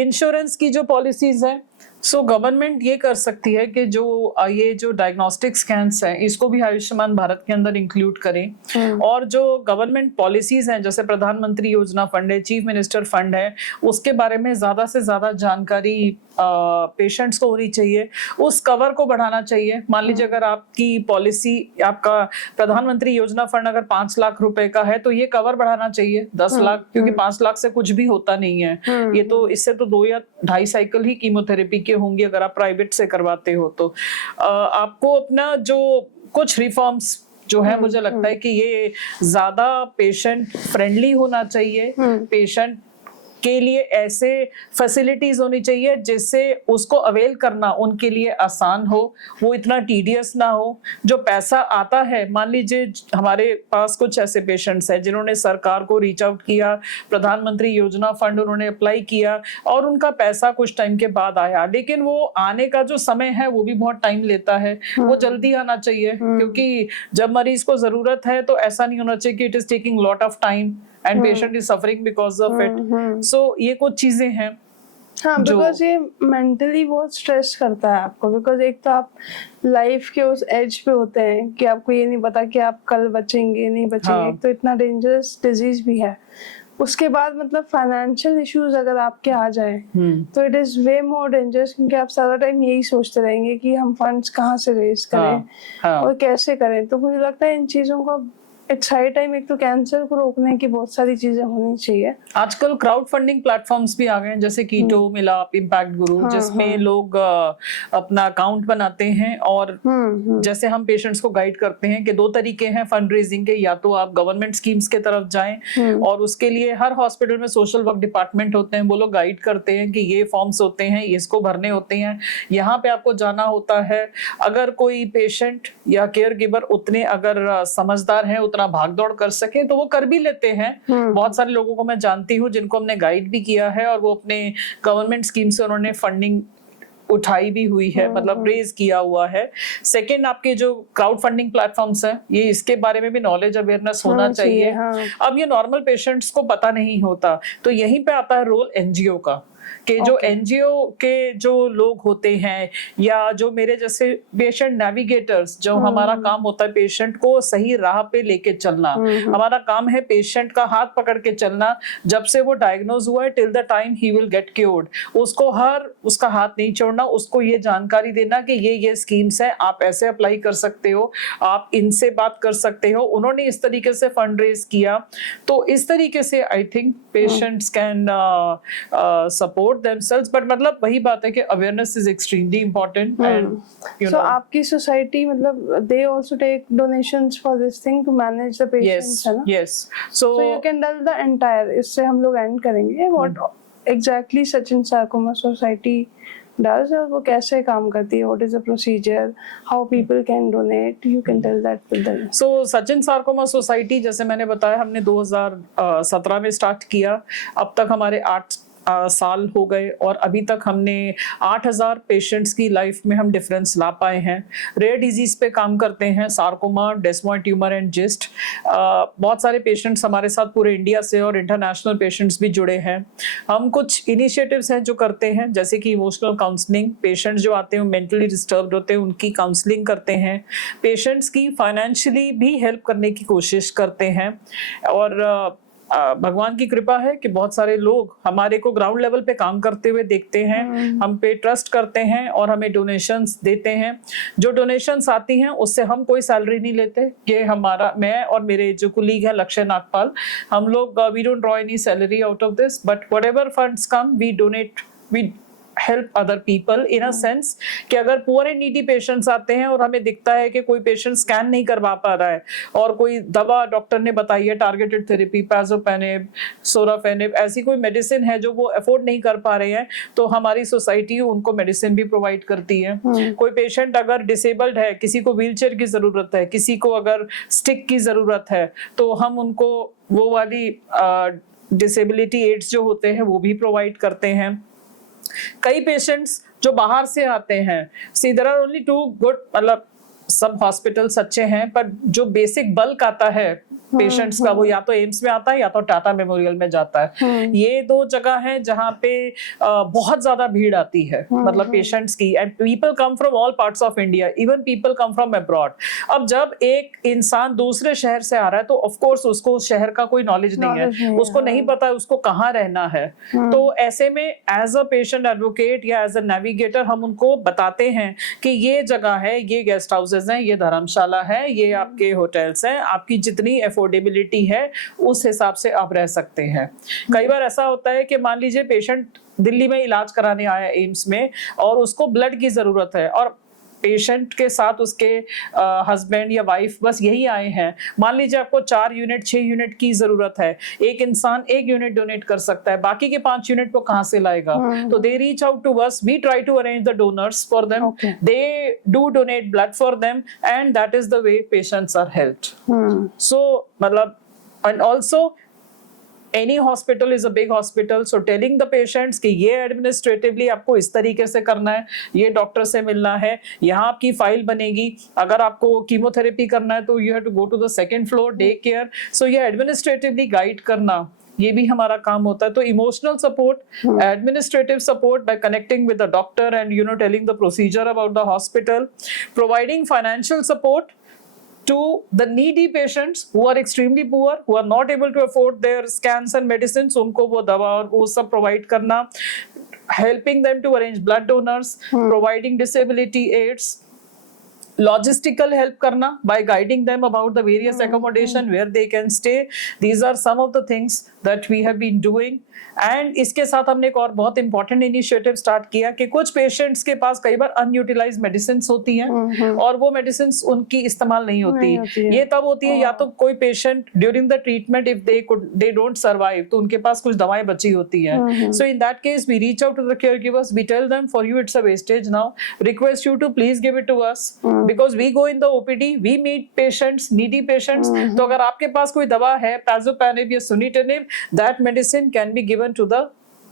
इंश्योरेंस की जो पॉलिसीज है, सो गवर्नमेंट ये कर सकती है कि ये जो डायग्नोस्टिक स्कैन्स हैं इसको भी आयुष्मान भारत के अंदर इंक्लूड करें। और जो गवर्नमेंट पॉलिसीज हैं जैसे प्रधानमंत्री योजना फंड है, चीफ मिनिस्टर फंड है, उसके बारे में ज्यादा से ज्यादा जानकारी पेशेंट्स को होनी चाहिए। उस कवर को बढ़ाना चाहिए। मान लीजिए अगर आपकी पॉलिसी, आपका प्रधानमंत्री योजना फंड अगर 5 लाख रुपए का है तो ये कवर बढ़ाना चाहिए 10 लाख, क्योंकि 5 लाख से कुछ भी होता नहीं है। ये तो इससे तो 2 या 2.5 साइकिल ही कीमोथेरेपी के होंगे अगर आप प्राइवेट से करवाते हो। तो आपको अपना जो कुछ रिफॉर्म्स जो है, मुझे लगता है कि ये ज्यादा पेशेंट फ्रेंडली होना चाहिए। पेशेंट के लिए ऐसे फैसिलिटीज होनी चाहिए जिससे उसको अवेल करना उनके लिए आसान हो, वो इतना टीडियस ना हो। जो पैसा आता है, मान लीजिए हमारे पास कुछ ऐसे पेशेंट्स हैं जिन्होंने सरकार को रीच आउट किया, प्रधानमंत्री योजना फंड उन्होंने अप्लाई किया और उनका पैसा कुछ टाइम के बाद आया, लेकिन वो आने का जो समय है वो भी बहुत टाइम लेता है। वो जल्दी आना चाहिए, क्योंकि जब मरीज को जरूरत है तो ऐसा नहीं होना चाहिए कि it is taking lot of time and patient is suffering because of it. So ये कुछ चीजें हैं। हाँ, बिकॉज ये मेंटली बहुत स्ट्रेस करता है आपको, बिकॉज एक तो आप लाइफ के उस एज पे होते हैं कि आपको ये नहीं पता कि आप कल बचेंगे नहीं बचेंगे। हाँ। एक तो इतना डेंजरस डिजीज भी है, उसके बाद मतलब फाइनेंशियल इश्यूज अगर आपके आ जाए तो it is way more dangerous, क्योंकि आप सारा टाइम यही सोचते रहेंगे कि हम फंड्स कहाँ से रेज करें और कैसे करें। तो मुझे लगता है इन चीजों को इट्स हाई टाइम, एक तो कैंसर को रोकने की बहुत सारी चीजें होनी चाहिए। आजकल क्राउड फंडिंग प्लेटफॉर्म्स भी आ गए हैं, जैसे कीटो, मिलाप, इम्पैक्ट गुरु, जिसमें लोग अपना अकाउंट बनाते हैं और जैसे हम पेशेंट्स को गाइड करते हैं कि 2 तरीके हैं फंड रेजिंग के, या तो आप गवर्नमेंट स्कीम्स के तरफ जाएं और उसके लिए हर हॉस्पिटल में सोशल वर्क डिपार्टमेंट होते हैं, वो लोग गाइड करते हैं कि ये फॉर्म्स होते हैं, इसको भरने होते हैं, यहाँ पे आपको जाना होता है। अगर कोई पेशेंट या केयर गिवर उतने अगर समझदार है, उतना भाग दौड़ कर सके तो वो कर भी लेते हैं। बहुत सारे लोगों को मैं जानती हूँ जिनको हमने गाइड भी किया है और वो अपने गवर्नमेंट स्कीम से उन्होंने फंडिंग उठाई भी हुई है, मतलब रेज किया हुआ है। सेकंड, आपके जो क्राउड फंडिंग प्लेटफॉर्म्स हैं, ये इसके बारे में भी नॉलेज अवेयरनेस होना चाहिए। अब ये नॉर्मल पेशेंट्स को पता नहीं होता, तो यहीं पे आता है रोल एनजीओ का कि जो एनजीओ के जो लोग होते हैं या जो मेरे जैसे पेशेंट नेविगेटर्स, जो हमारा काम होता है पेशेंट को सही राह पे लेके चलना, हमारा काम है पेशेंट का हाथ पकड़ के चलना जब से वो डायग्नोज हुआ है till the time he will get cured. उसका हाथ नहीं छोड़ना, उसको ये जानकारी देना कि ये स्कीम्स है, आप ऐसे अप्लाई कर सकते हो, आप इनसे बात कर सकते हो। उन्होंने इस तरीके से फंड रेज किया, तो इस तरीके से I think patients can support themselves. But मतलब वही बात है कि awareness is extremely important. And so आपकी सोसाइटी मतलब they also take donations for this thing to manage the patients, है ना? Yes, so you can tell the entire, इससे हम लोग एंड करेंगे what exactly Sachin sarcoma society does और वो कैसे काम करती है, what is the procedure, how people can donate, you can tell that with them. So Sachin sarcoma society जैसे मैंने बताया हमने 2017 में स्टार्ट किया, अब तक हमारे 8 साल हो गए और अभी तक हमने 8000 पेशेंट्स की लाइफ में हम डिफरेंस ला पाए हैं। रेयर डिजीज पे काम करते हैं, सार्कोमा, डेस्मोइड ट्यूमर एंड जिस्ट। बहुत सारे पेशेंट्स हमारे साथ पूरे इंडिया से और इंटरनेशनल पेशेंट्स भी जुड़े हैं। हम कुछ इनिशिएटिव्स हैं जो करते हैं, जैसे कि इमोशनल काउंसलिंग, पेशेंट्स जो आते हैं मेंटली डिस्टर्ब्ड होते हैं उनकी काउंसलिंग करते हैं, पेशेंट्स की फाइनेंशियली भी हेल्प करने की कोशिश करते हैं। और भगवान की कृपा है कि बहुत सारे लोग हमारे को ग्राउंड लेवल पे काम करते हुए देखते हैं, हम पे ट्रस्ट करते हैं और हमें डोनेशंस देते हैं। जो डोनेशंस आती हैं उससे हम कोई सैलरी नहीं लेते। ये हमारा, मैं और मेरे जो कुलीग है लक्ष्य नागपाल, हम लोग we don't draw any salary out of this, but whatever funds come we donate, we help other people in a sense कि अगर पुअर एंड नीडी पेशेंट्स आते हैं और हमें दिखता है कि कोई पेशेंट स्कैन नहीं करवा पा रहा है और कोई दवा डॉक्टर ने बताई है, टारगेटेड थेरेपी, पैजोपेनिब, सोराफेनिब, ऐसी कोई मेडिसिन है जो वो अफोर्ड नहीं कर पा रहे हैं, तो हमारी सोसाइटी उनको मेडिसिन भी प्रोवाइड करती है। कोई पेशेंट अगर डिसेबल्ड है, किसी को व्हीलचेयर की जरूरत है, किसी को अगर स्टिक की जरूरत है, तो हम उनको वो वाली डिसेबिलिटी एड्स जो होते हैं वो भी प्रोवाइड करते हैं। कई पेशेंट्स जो बाहर से आते हैं, सी देयर आर ओनली 2 गुड, मतलब सब हॉस्पिटल्स अच्छे हैं, पर जो बेसिक बल्क आता है पेशेंट्स का वो या तो एम्स में आता है या तो टाटा मेमोरियल में जाता है। ये 2 जगह हैं जहाँ पे बहुत ज्यादा भीड़ आती है, मतलब पेशेंट्स की। And people come from all parts of India, even people come from abroad. अब जब एक इंसान दूसरे शहर से आ रहा है तो ऑफ कोर्स उसको उस शहर का कोई नॉलेज नहीं है, उसको नहीं पता है उसको कहाँ रहना है। तो ऐसे में एज अ पेशेंट एडवोकेट या एज अ नेविगेटर हम उनको बताते हैं कि ये जगह है, ये गेस्ट हाउसेज हैं, ये धर्मशाला है, ये आपके होटल्स हैं, आपकी जितनी अफोर्डेबिलिटी है उस हिसाब से आप रह सकते हैं। कई बार ऐसा होता है कि मान लीजिए पेशेंट दिल्ली में इलाज कराने आया एम्स में और उसको ब्लड की जरूरत है और पेशेंट के साथ उसके हस्बैंड या वाइफ बस यही आए हैं। मान लीजिए आपको 4 यूनिट 6 यूनिट की जरूरत है, एक इंसान 1 यूनिट डोनेट कर सकता है, बाकी के 5 यूनिट वो कहाँ से लाएगा? तो they reach out to us, we try to arrange the donors for them, they do donate blood for them and that is the way patients are helped. So मतलब, and also any hospital is a big hospital, so telling the patients कि ये administratively आपको इस तरीके से करना है, ये डॉक्टर से मिलना है, यहाँ आपकी फाइल बनेगी, अगर आपको कीमोथेरेपी करना है तो you have to go to the second floor, day care, so ये administratively गाइड करना, ये भी हमारा काम होता है। तो emotional support, administrative support bye connecting with the doctor and telling the procedure about the hospital, providing financial support to the needy patients who are extremely poor, who are not able to afford their scans and medicines, उनको वो दवा और वो सब provide करना, helping them to arrange blood donors, providing disability aids, logistical help करना by guiding them about the various accommodation where they can stay. These are some of the things that we have been doing. And इसके साथ हमने एक और बहुत important initiative start किया कि कुछ पेशेंट्स के पास कई बार अनयूटिलाइज्ड मेडिसिन्स होती हैं और वो मेडिसिन्स उनकी इस्तेमाल नहीं होती। ये तब होती है या तो कोई patient during the treatment if they don't survive तो उनके पास कुछ दवाएं बची होती हैं। So in that case we reach out to the caregivers, we tell them for you it's a wastage now, request you to please give it to us because we go in the OPD, we meet patients, needy patients. तो अगर आपके पास कोई दवा है, pazopanib या sunitinib, that medicine can be given to the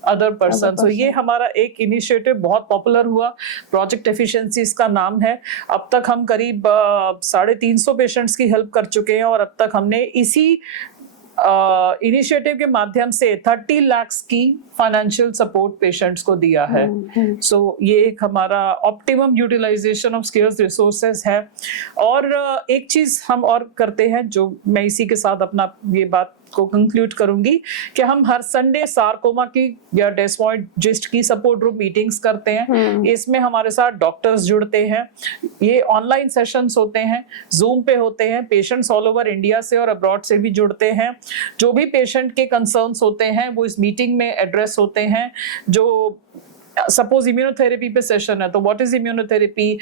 other person. So ये हमारा एक इनिशिएटिव बहुत पॉपुलर हुआ, प्रोजेक्ट एफिशिएंसी इसका नाम है। अब तक हम करीब 350 पेशेंट्स की हेल्प कर चुके हैं और अब तक हमने इसी इनिशिएटिव के माध्यम से 30 लाख की फाइनेंशियल सपोर्ट पेशेंट्स को दिया है। सो ये एक हमारा optimum utilization of scarce resources है। और एक चीज हम और करते हैं, जो मैं इसी के साथ अपना ये बात को कंक्लूड करूंगी, कि हम हर संडे सार्कोमा की या डेस्मोइड जिस्ट की सपोर्ट ग्रुप मीटिंग्स करते हैं। इसमें हमारे साथ डॉक्टर्स जुड़ते हैं। ये ऑनलाइन सेशंस होते हैं, जूम पे होते हैं। पेशेंट्स ऑल ओवर इंडिया से और अब्रॉड से भी जुड़ते हैं। जो भी पेशेंट के कंसर्न्स होते हैं वो इस मीटिंग में एड्रेस होते हैं। जो सपोज इम्यूनोथेरेपी पे सेशन है तो what is immunotherapy,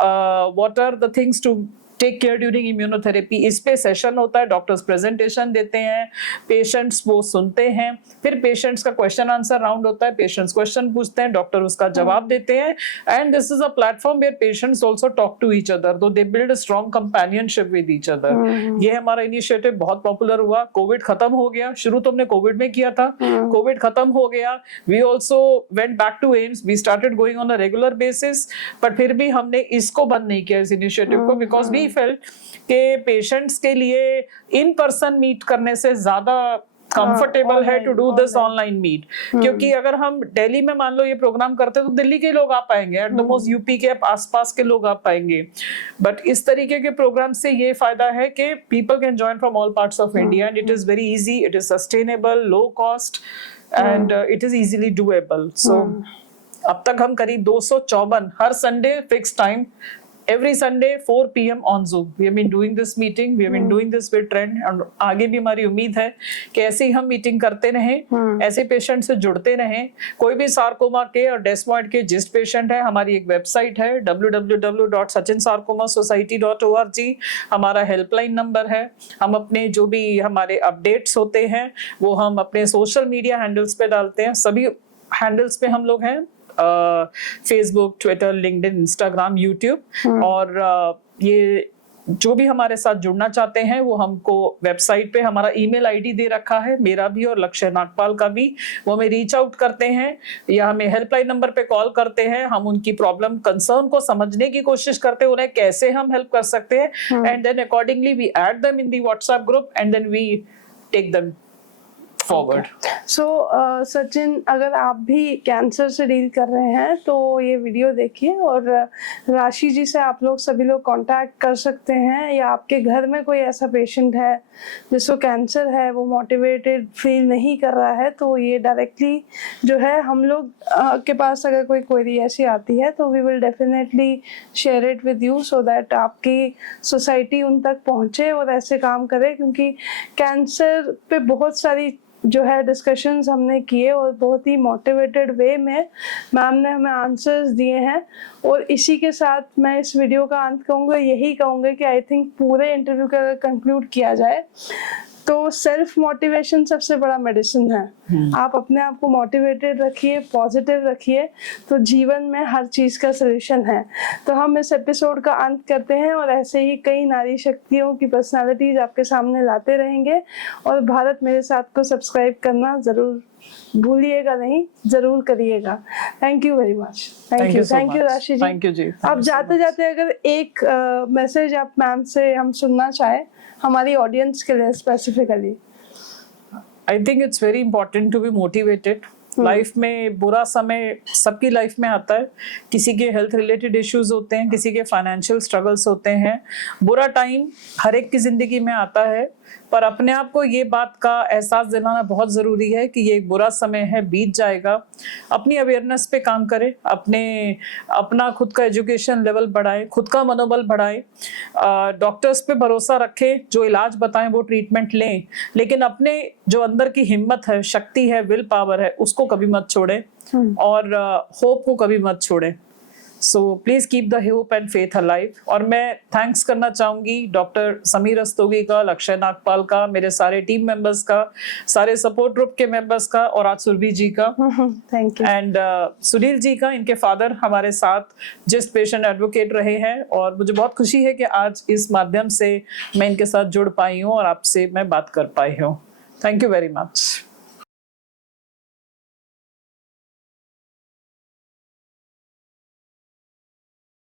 what are the things to take care during immunotherapy, इस पे सेशन होता है। डॉक्टर्स प्रेजेंटेशन देते हैं, पेशेंट्स वो सुनते हैं, फिर पेशेंट्स का क्वेश्चन आंसर राउंड होता है। पेशेंट्स क्वेश्चन पूछते हैं, डॉक्टर उसका जवाब देते हैं। And this is a platform where patients also talk to each other, though they build a strong companionship with each other. ये हमारा इनिशिएटिव बहुत पॉपुलर हुआ। कोविड खत्म हो गया, शुरू तो हमने कोविड में किया था, कोविड खत्म हो गया, we also went back to AIIMS, we started going on a regular basis. पर फिर भी हमने इसको बंद नहीं किया, इस इनिशिएटिव को, बिकॉज वी फेल्ट के पेशेंट्स के लिए इन पर्सन मीट करने से ज्यादा कंफर्टेबल है to do this online meet. क्योंकि अगर हम दिल्ली में मान लो ये प्रोग्राम करते तो दिल्ली के लोग आ पाएंगे, एट द मोस्ट यूपी के आसपास के लोग आ पाएंगे। बट इस तरीके के प्रोग्राम से ये फायदा है कि people can join from all parts of India and it is very easy, it is sustainable, low cost and it is easily doable. So अब तक हम करीब 254 हर Sunday fix time, every Sunday 4 PM on Zoom we have been doing this meeting, we have been doing this with Trend, and आगे भी हमारी उम्मीद है कि ऐसे ही हम मीटिंग करते रहें, ऐसे पेशेंट से जुड़ते रहें। कोई भी सार्कोमा के और डेस्मोइड के जिस्ट पेशेंट है, हमारी एक वेबसाइट है www.sachinsarcomasociety.org, हमारा हेल्पलाइन नंबर है। हम अपने जो भी हमारे अपडेट्स होते हैं वो हम अपने सोशल मीडिया हैंडल्स पे डालते हैं। सभी हैंडल्स पे हम लोग हैं, Facebook, Twitter, LinkedIn, Instagram, YouTube. और ये जो भी हमारे साथ जुड़ना चाहते हैं वो हमको वेबसाइट पे हमारा ईमेल आईडी दे रखा है, मेरा भी और लक्ष्य नागपाल का भी। वो हमें रीच आउट करते हैं या हमें हेल्पलाइन नंबर पे कॉल करते हैं। हम उनकी प्रॉब्लम कंसर्न को समझने की कोशिश करते हैं, उन्हें कैसे हम हेल्प कर सकते हैं, and then accordingly we add them in the WhatsApp group and then we take them forward. So Sachin, अगर आप भी कैंसर से डील कर रहे हैं तो ये वीडियो देखिए, और राशि जी से आप लोग सभी लोग कांटेक्ट कर सकते हैं, या आपके घर में कोई ऐसा पेशेंट है जिसको कैंसर है, वो मोटिवेटेड फील नहीं कर रहा है, तो ये डायरेक्टली जो है हम लोग के पास अगर कोई क्वेरी ऐसी आती है तो we will definitely share it with you, so that आपकी सोसाइटी उन तक पहुंचे और ऐसे काम करे। क्योंकि कैंसर पे बहुत सारी जो है डिस्कशंस हमने किए और बहुत ही मोटिवेटेड वे में मैम ने हमें आंसर्स दिए हैं। और इसी के साथ मैं इस वीडियो का अंत कहूँगा, यही कहूँगा कि आई थिंक पूरे इंटरव्यू का अगर कंक्लूड किया जाए तो सेल्फ मोटिवेशन सबसे बड़ा मेडिसिन है। आप अपने आप को मोटिवेटेड रखिए, पॉजिटिव रखिए, तो जीवन में हर चीज का सलूशन है। तो हम इस एपिसोड का अंत करते हैं और ऐसे ही कई नारी शक्तियों की पर्सनालिटीज आपके सामने लाते रहेंगे। और भारत मेरे साथ को सब्सक्राइब करना जरूर भूलिएगा नहीं, जरूर करिएगा। Thank you very much. Thank you राशि जी। थैंक यू जी। आप जाते जाते अगर एक मैसेज आप मैम से हम सुनना चाहें हमारी ऑडियंस के लिए specifically. I think it's very important to be motivated. Life में बुरा समय सबकी लाइफ में आता है, किसी के हेल्थ रिलेटेड इश्यूज होते हैं, किसी के फाइनेंशियल स्ट्रगल्स होते हैं। बुरा टाइम हर एक की जिंदगी में आता है, पर अपने आप को ये बात का एहसास दिलाना बहुत ज़रूरी है कि ये एक बुरा समय है, बीत जाएगा। अपनी अवेयरनेस पे काम करें, अपना खुद का एजुकेशन लेवल बढ़ाएं, खुद का मनोबल बढ़ाएं, डॉक्टर्स पे भरोसा रखें, जो इलाज बताएं वो ट्रीटमेंट लें, लेकिन अपने जो अंदर की हिम्मत है, शक्ति है, विल पावर है, उसको कभी मत छोड़ें और होप को कभी मत छोड़ें। So please keep the hope and faith alive. और मैं थैंक्स करना चाहूंगी डॉक्टर समीर रस्तोगी का, लक्ष्य नागपाल का, मेरे सारे टीम मेंबर्स का, सारे सपोर्ट ग्रुप के मेंबर्स का, और आज सुरभि जी का, thank you, and Sunil ji का। इनके फादर हमारे साथ जिस्ट पेशेंट एडवोकेट रहे हैं, और मुझे बहुत खुशी है कि आज इस माध्यम से मैं इनके साथ जुड़ पाई हूँ और आपसे मैं बात कर पाई हूँ। Thank you very much.